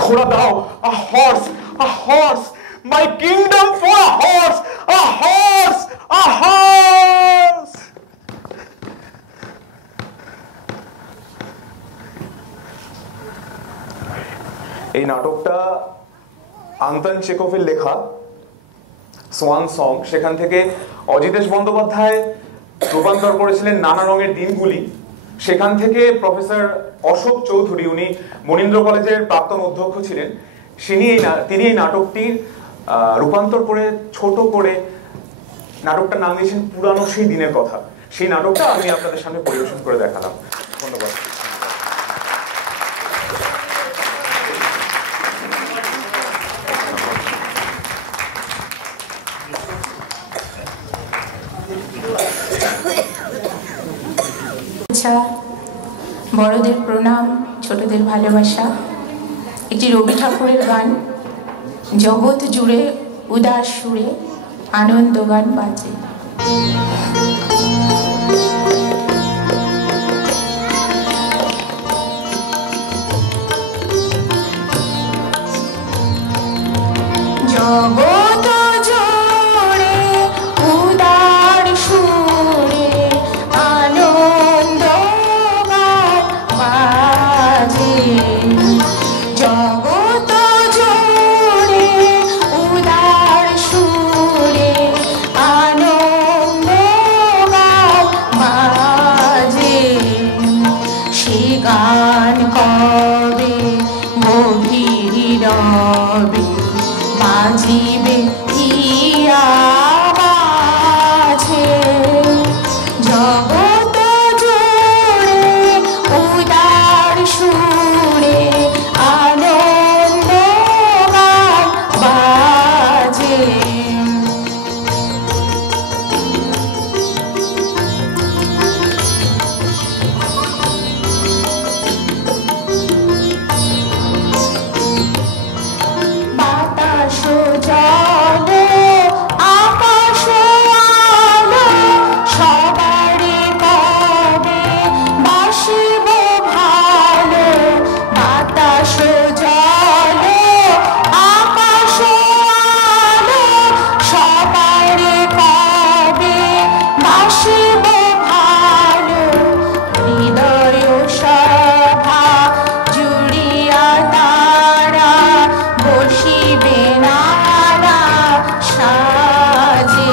ঘোড়া দাও। A horse, a horse, my kingdom for a horse, a horse, a horse. এই নাটকটা আন্তন চেকভের লেখা সোয়ান সং, সেখান থেকে অজিতেশ বন্দ্যোপাধ্যায় রূপান্তর করেছিলেন নানা রঙের দিনগুলি। সেখান থেকে প্রফেসর অশোক চৌধুরী, উনি মনীন্দ্র কলেজের প্রাক্তন অধ্যক্ষ ছিলেন, তিনি এই নাটকটির রূপান্তর করে ছোট করে নাটকটার নাম দিয়েছেন পুরানো সেই দিনের কথা। সেই নাটকটা আমি আপনাদের সামনে পরিবেশন করে দেখালাম। ধন্যবাদ। বড়দের প্রণাম, ছোটদের ভালোবাসা। একটি রবি ঠাকুরের গান, জগৎ জুড়ে উদাস সুরে আনন্দ গান বাজে। জগৎ জুড়ে উদার সুরে আনন্দ গান বাজে। জগৎ জুড়ে উদার সুরে আনন্দ গান বাজে। সে গান কবে গভীর রবে বাজিবে হিয়া বাজে। জগৎ জুড়ে উদার সুরে আনন্দ গান বাজে। বাতাস জল আকাশ আলো সবারই কবে বাসিব ভালো। বাতাস জল আকাশ আলো সবারই কবে বাসিব ভালো। হৃদয় সভা জুড়িয়া তারা বসিবে নানা সাজে।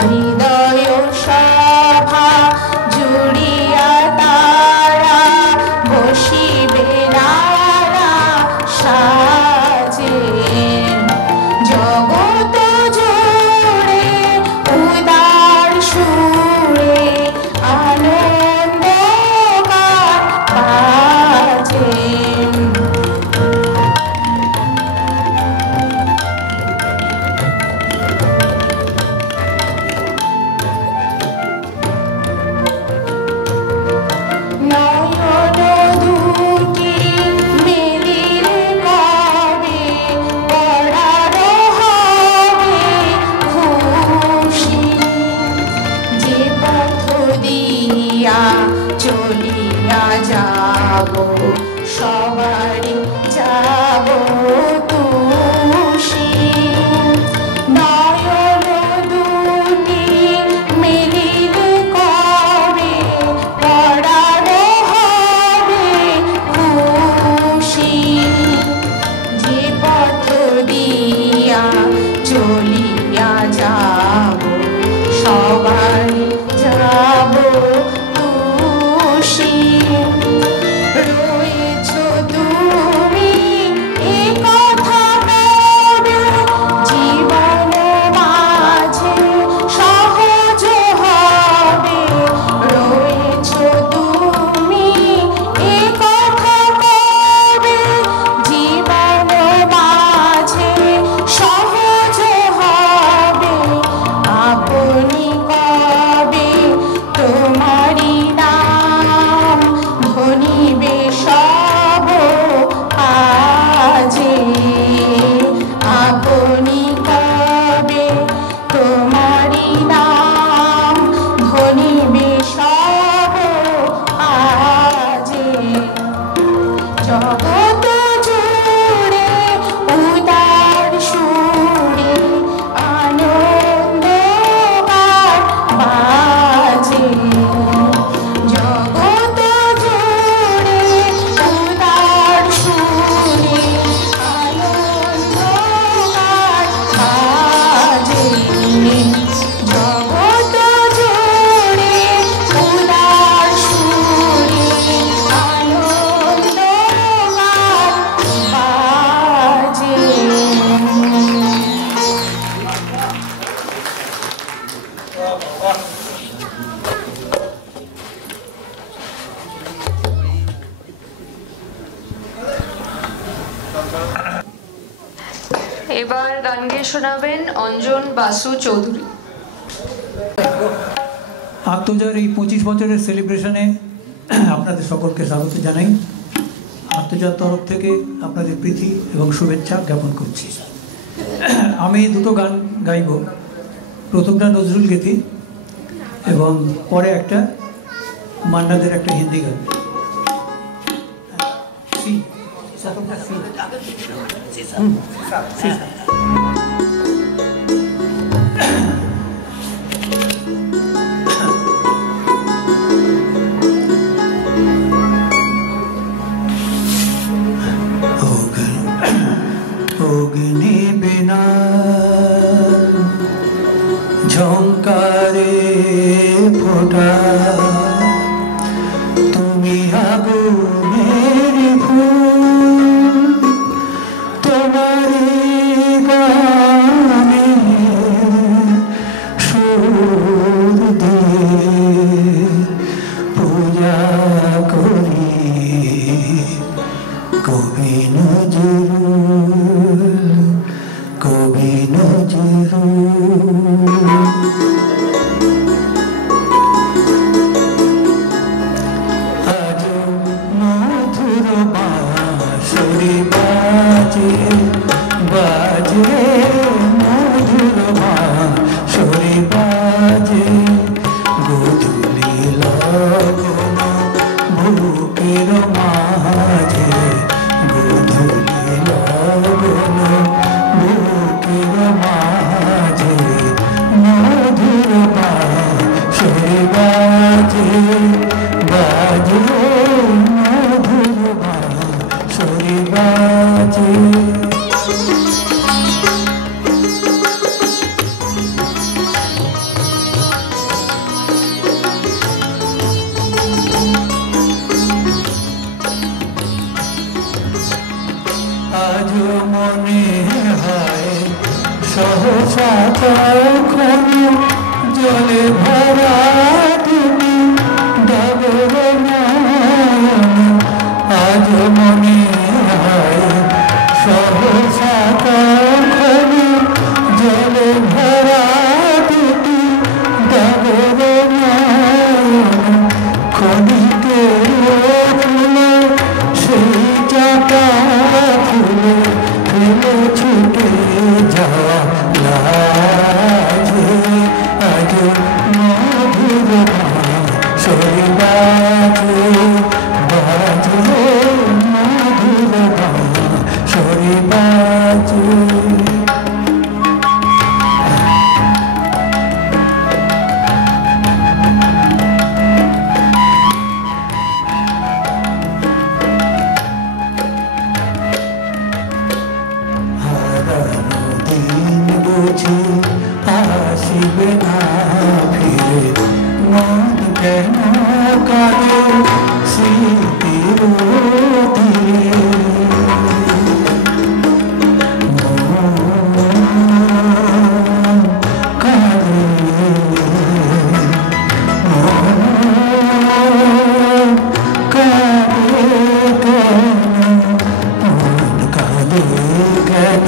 হৃদয় সভা জুড়িয়া তারা বসিবে নানা সাজে। জগৎ জুড়ে উদার সুরে আনন্দ গান বাজে। নয়ন দুটি মেলিলে কবে পরার হবে খুশি। যে পথ দিয়া চলিয়া যাব সবারই যাব তুষি। নয়ন দুটি মেলিলে কবে পরার হবে খুশি। যে পথ দিয়া চলিয়া যাব সবাই যাব তুষি। রয়েছ তুমি এ কথা এবার গান গেয়ে শোনাবেন অঞ্জন বাসু চৌধুরী। আত্মজার এই 25 বছরের সেলিব্রেশনে আপনাদের সকলকে স্বাগত জানাই। আত্মজার তরফ থেকে আপনাদের প্রীতি এবং শুভেচ্ছা জ্ঞাপন করছি। আমি দুটো গান গাইব, প্রথমটা নজরুল গীতি এবং পরে একটা মান্নাদের একটা হিন্দি গান। অগ্নি বিনা ঝংকারে ফোটা তুমি আগুনের ফুল, তোমারি গানে সুর দিয়ে পূজা করি কবি নজরুল, কবি নজরুল। আজ মধুর বাঁশরি বাজে বাজে, মধুর বাঁশরি বাজে, গোধূলি লগন বুকের মাঝে, গোধূলি লগন বুকের মাঝে, মধুর বাঁশরি বাজে বাজে, মধুর বাঁশরি বাজে। আজ মনে হয় সহসা কখন জলে ভরা তুমি ডাবর নয়ন, আজ মনে হয় সহসা কখন জলে ভরা তুমি ডাবর নয়ন, খনিকে ফুলে সেই চাকা ফুলে ফেলে ছুটে যাওয়া লাজে, আজ মধুর বাঁশরি বাজে বাজে, মধুর বাঁশরি বাজে। বুঝি আসিবে না ফিরে, মন কেন কাঁদে স্মৃতির তীরে, মন কাঁদে মন কাঁদে কেন, মন কাঁদে কেন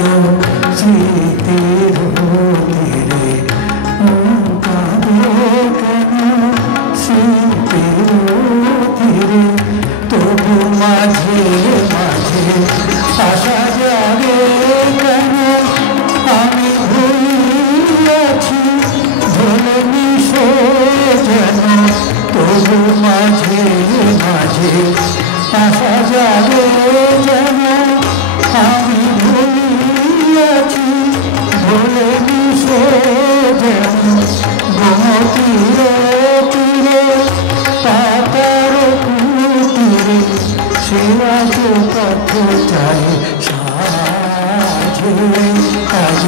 স্মৃতির তীরে, মন কাঁদে কেন স্মৃতির তীরে, তবু মাঝে মাঝে আশা জাগে কেন, আমি ভুলিয়াছি ভুলে মিশে যেন, তবু মাঝে মাঝে আশা জাগে যেন, আমি ভুলিয়াছি ভুলে মিশে যেন, গোমতীরে তীরে পাতার কুটিরে, শিরাজ পথ চাই সাজে, আজ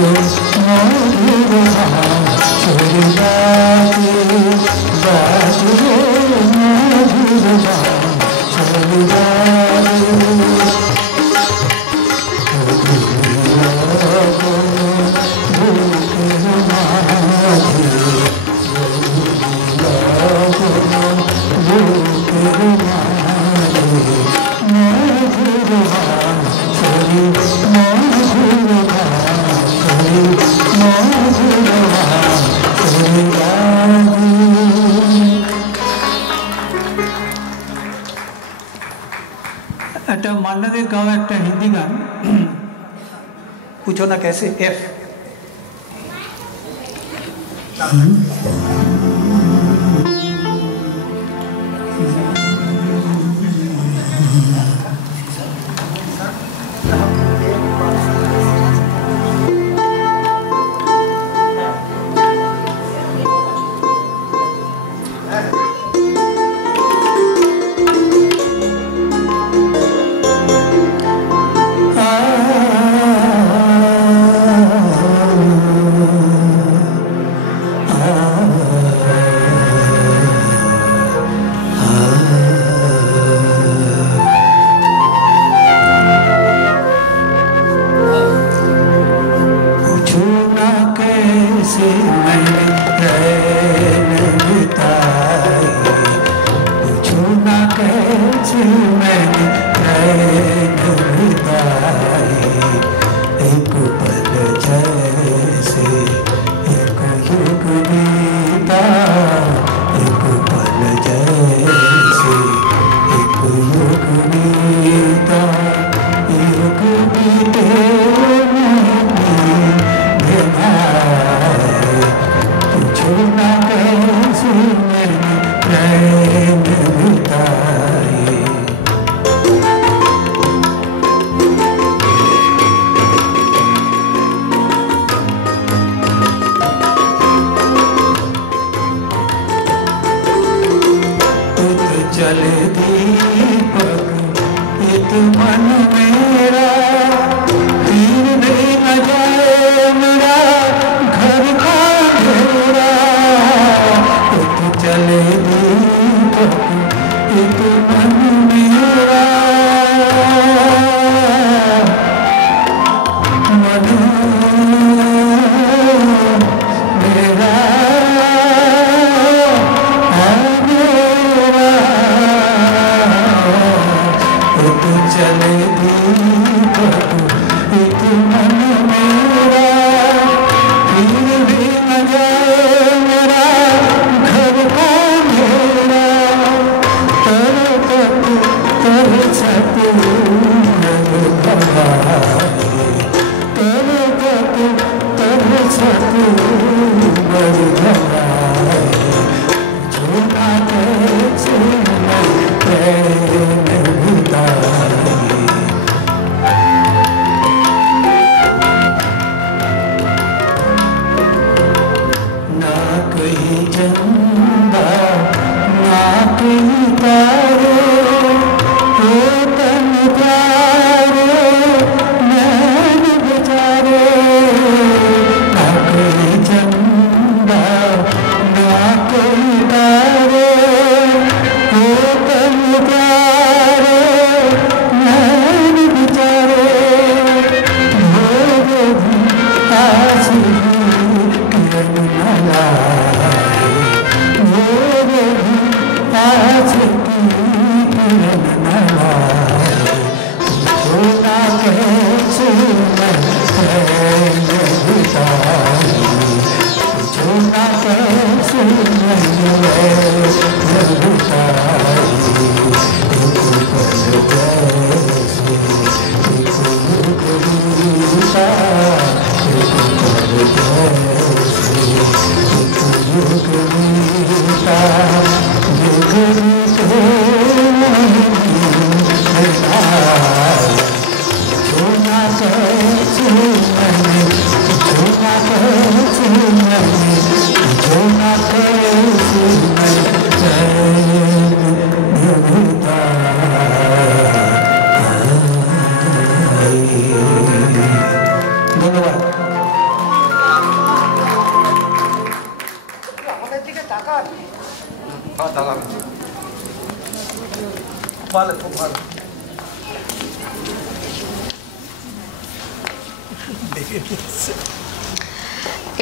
মধুর বাঁশরি বাজে বাজে, মধুর বাঁশরি বাজে। মধুর বাঁশরি, মধুর বাঁশরি। একটা মান্নাদের গাওয়া একটা হিন্দি গান, পুছো না कैसे एफ।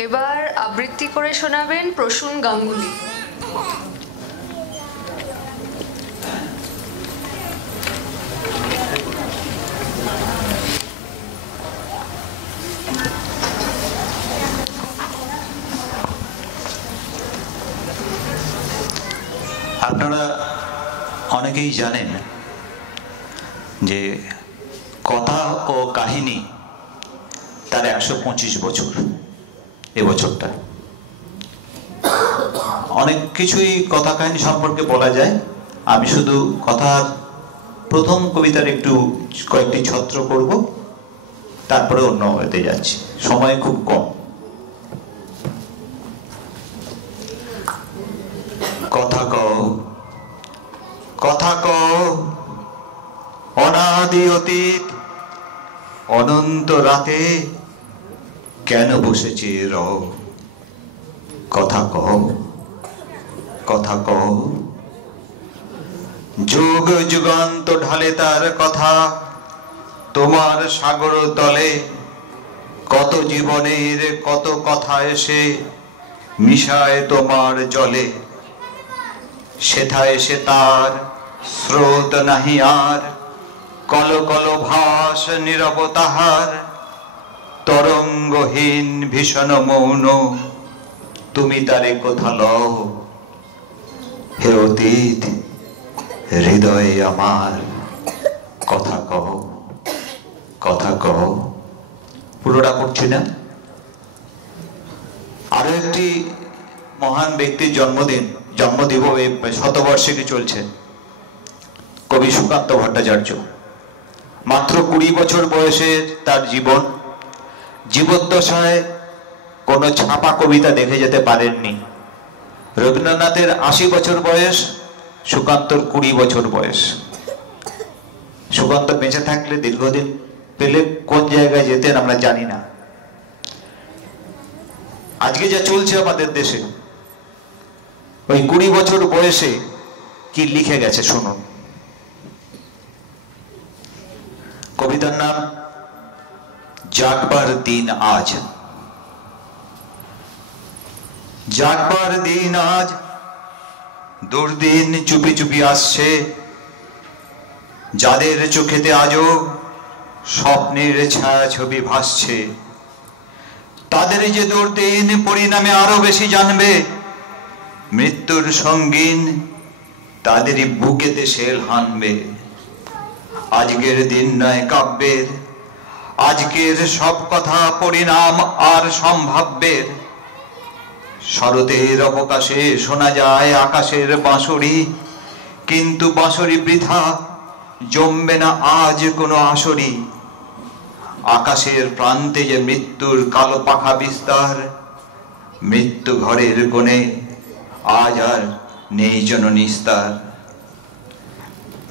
এবার আবৃত্তি করে শোনাবেন প্রসূন গাঙ্গুলি। আপনারা অনেকেই জানেন যে কথা ও কাহিনী তার 125 বছর এবছরটা। অনেক কিছুই কথা কাহিনী সম্পর্কে বলা যায়। আমি শুধু কথার প্রথম কবিতার একটু কয়েকটি ছত্র করব, তারপরে অন্য হতে যাচ্ছি, সময় খুব কম। কথা কও, কথা কও, অনাদি অতীত অনন্ত রাতে কেন বসেছে রও। কথা কও, কথা কও, যুগ যুগান্ত ঢালে তার কথা তোমার সাগর তলে। কত জীবনের কত কথা এসে মিশায় তোমার জলে। সেথা এসে তার স্রোত নাহি আর, কল কল ভাস নীরব তাহার। তরঙ্গহীন ভীষণ মৌন তুমি তারে কোথা লও। হে অতীত হৃদয়ে আমার কথা কও, কথা কও। পুরোটা পড়ছি না। আরো একটি মহান ব্যক্তির জন্মদিবস শতবর্ষিকী চলছে, কবি সুকান্ত ভট্টাচার্য। মাত্র 20 বছর বয়সে তার জীবদ্দশায় কোনো ছাপা কবিতা দেখে যেতে পারেননি। রবীন্দ্রনাথের 80 বছর বয়স, সুকান্তর 20 বছর বয়স। সুকান্ত বেঁচে থাকলে দীর্ঘদিন পেলে কোন জায়গায় যেতেন আমরা জানি না। আজকে যা চলছে আমাদের দেশে, ওই 20 বছর বয়সে কি লিখে গেছে শুনুন। কবিতার নাম জাগবার দিন আজ। জাগবার দিন আজ, দুর্দিন চুপি চুপি আসছে। যাদের চোখেতে আজও স্বপ্নের ছায়া ছবি ভাসছে, তাদের যে দুর্দিন পরিণামে আরো বেশি জানবে। মৃত্যুর সঙ্গীন তাদেরই বুকেতে শেল হানবে। আজকের দিন নয় কাব্যের, আজকের সব কথা পরিণাম আর সম্ভাব্যের। শরতের অবকাশে শোনা যায় আকাশের বাঁশরি, কিন্তু বাঁশরি বৃথা, জমবে না আজ কোনো আসরি। আকাশের প্রান্তে যে মৃত্যুর কালো পাখা বিস্তার, মৃত্যু ঘরের কোণে আজ আর নেই যেন নিস্তার।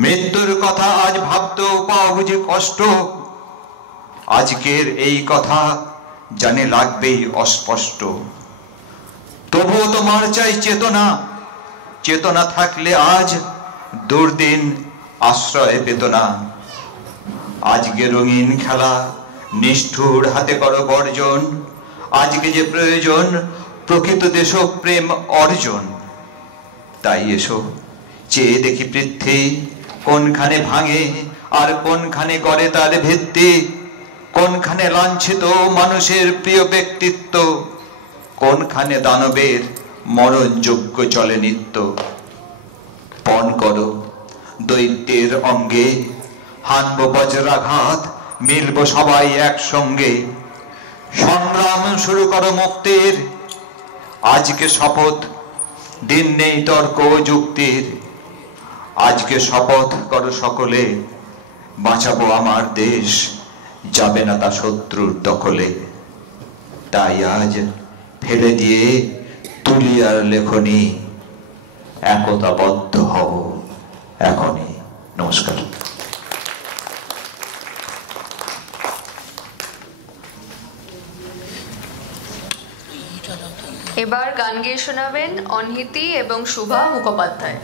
মৃত্যুর কথা আজ ভাবতেও পাও বুঝি কষ্ট, আজকের এই কথা জানে লাগবেই অস্পষ্ট। তবুও তোমার চাই চেতনা, চেতনা থাকলে আজ দুর্দিন আশ্রয় পেত না। আজকে রঙিন খেলা নিষ্ঠুর হাতে করো বর্জন। আজকে যে প্রয়োজন প্রকৃত দেশপ্রেম অর্জন। তাই এসো চেয়ে দেখি পৃথ্বী, কোনখানে ভাঙে আর কোনখানে করে তার ভিত্তি। কোনখানে লাঞ্ছিত মানুষের প্রিয় ব্যক্তিত্ব, কোনখানে দানবের মরণযোগ্য চলে নিত্য। পণ করো দৈত্যের অঙ্গে, হানব বজ্রাঘাত, মিলব সবাই একসঙ্গে। সংগ্রাম শুরু করো মুক্তির, আজকে শপথ দিন নেই তর্ক যুক্তির। আজকে শপথ করো সকলে, বাঁচাবো আমার দেশ, যাবে না তা শত্রুর দখলে। তাই আজ ফেলে দিয়ে তুলি আর লেখনি, একতাবদ্ধ হও এখনই। নমস্কার। এবার গান গেয়ে শোনাবেন অনহিতি এবং শুভা মুখোপাধ্যায়।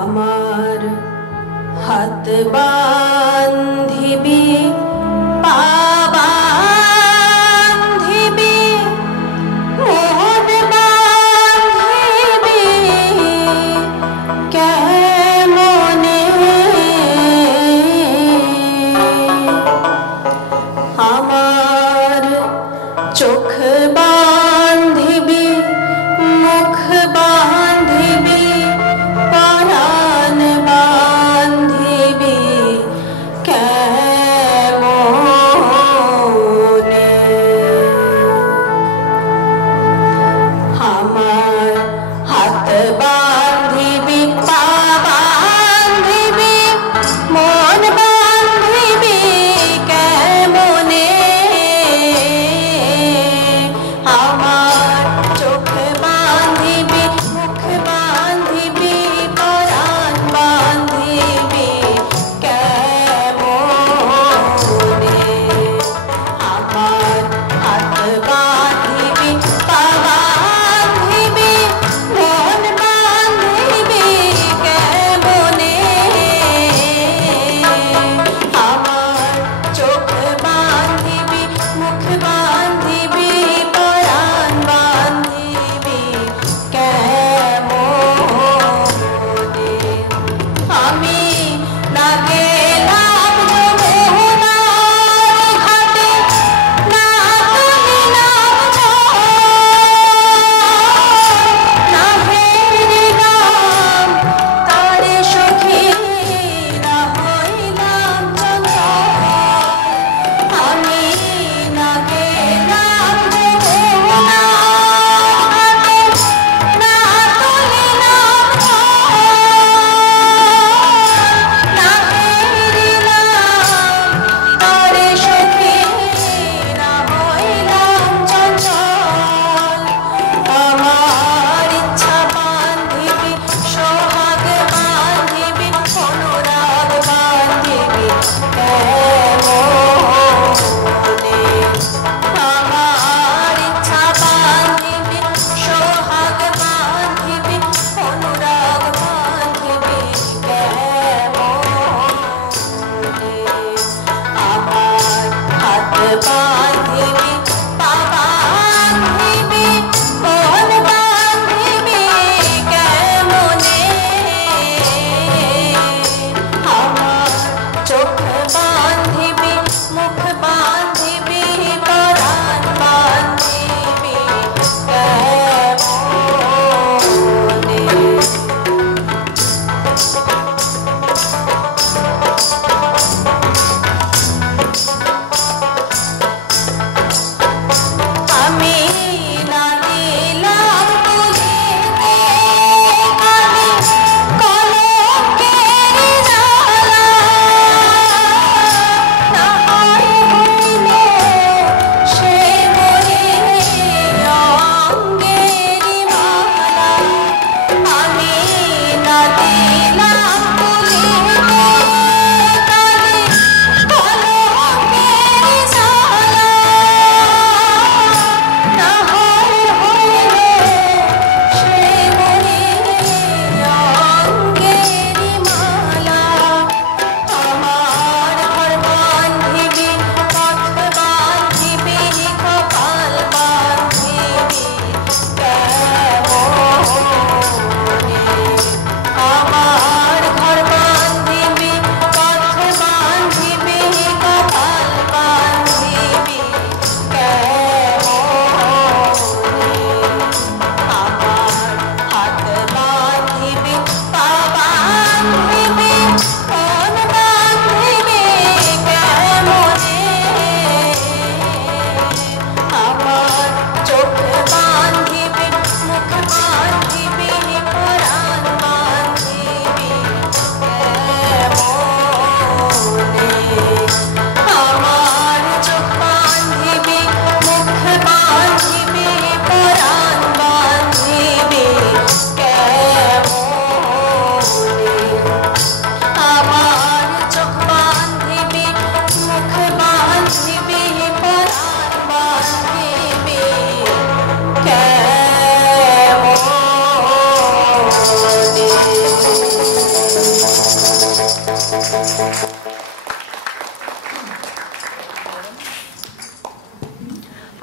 আমার হাত বান্ধিবি পা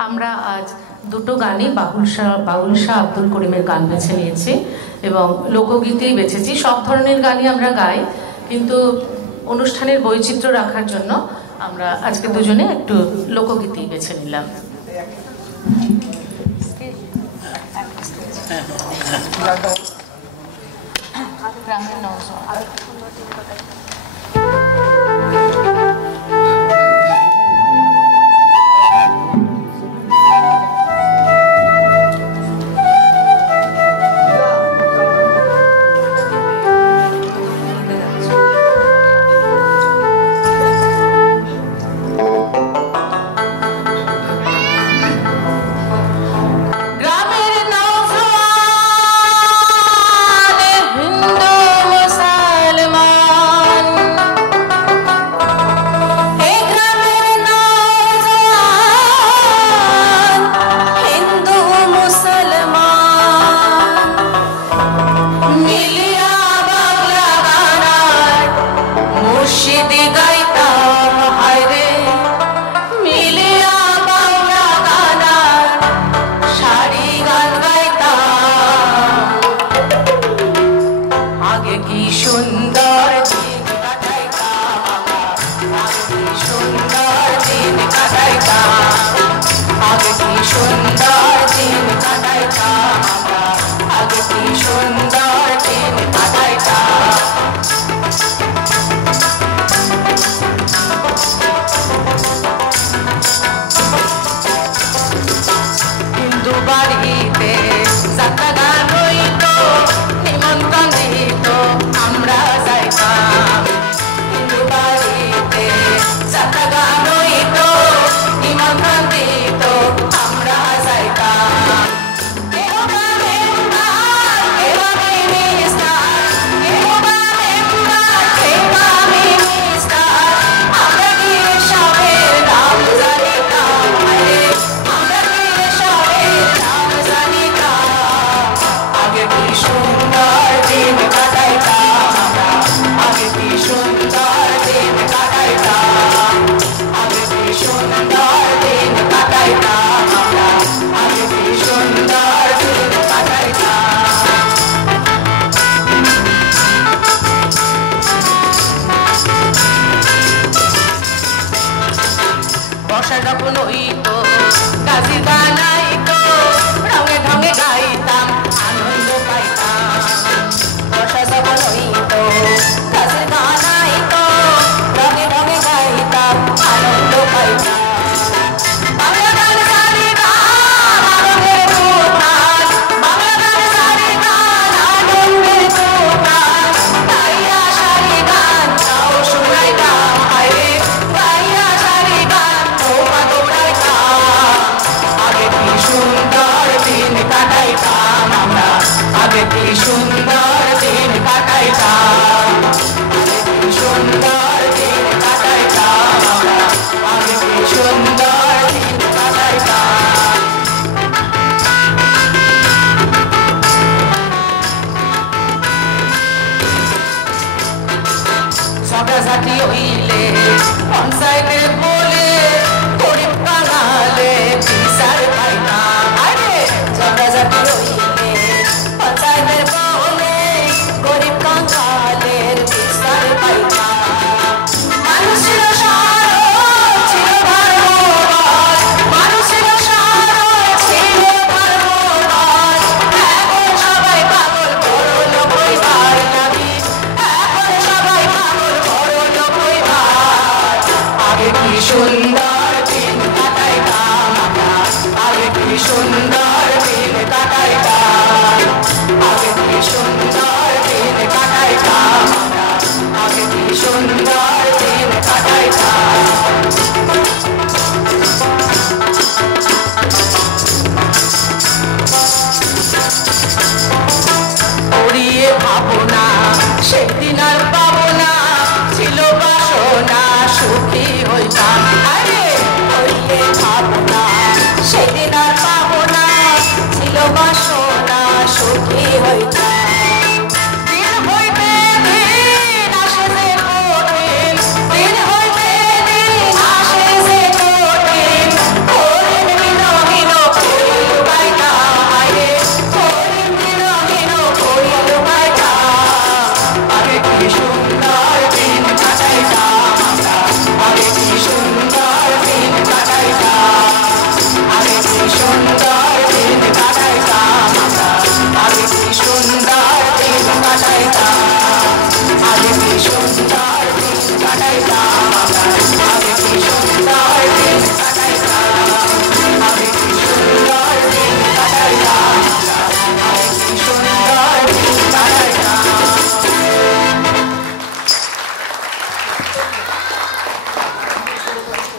আমরা আজ দুটো গানই বাউল শাহ আব্দুল করিমের গান বেছে নিয়েছি এবং লোকগীতেই বেছেছি। সব ধরনের গানই আমরা গাই, কিন্তু অনুষ্ঠানের বৈচিত্র্য রাখার জন্য আমরা আজকে দুজনে একটু লোকগীতেই বেছে নিলাম। সেদিন আর পাবো না, ছিল বাসনা সুখী হইতাম।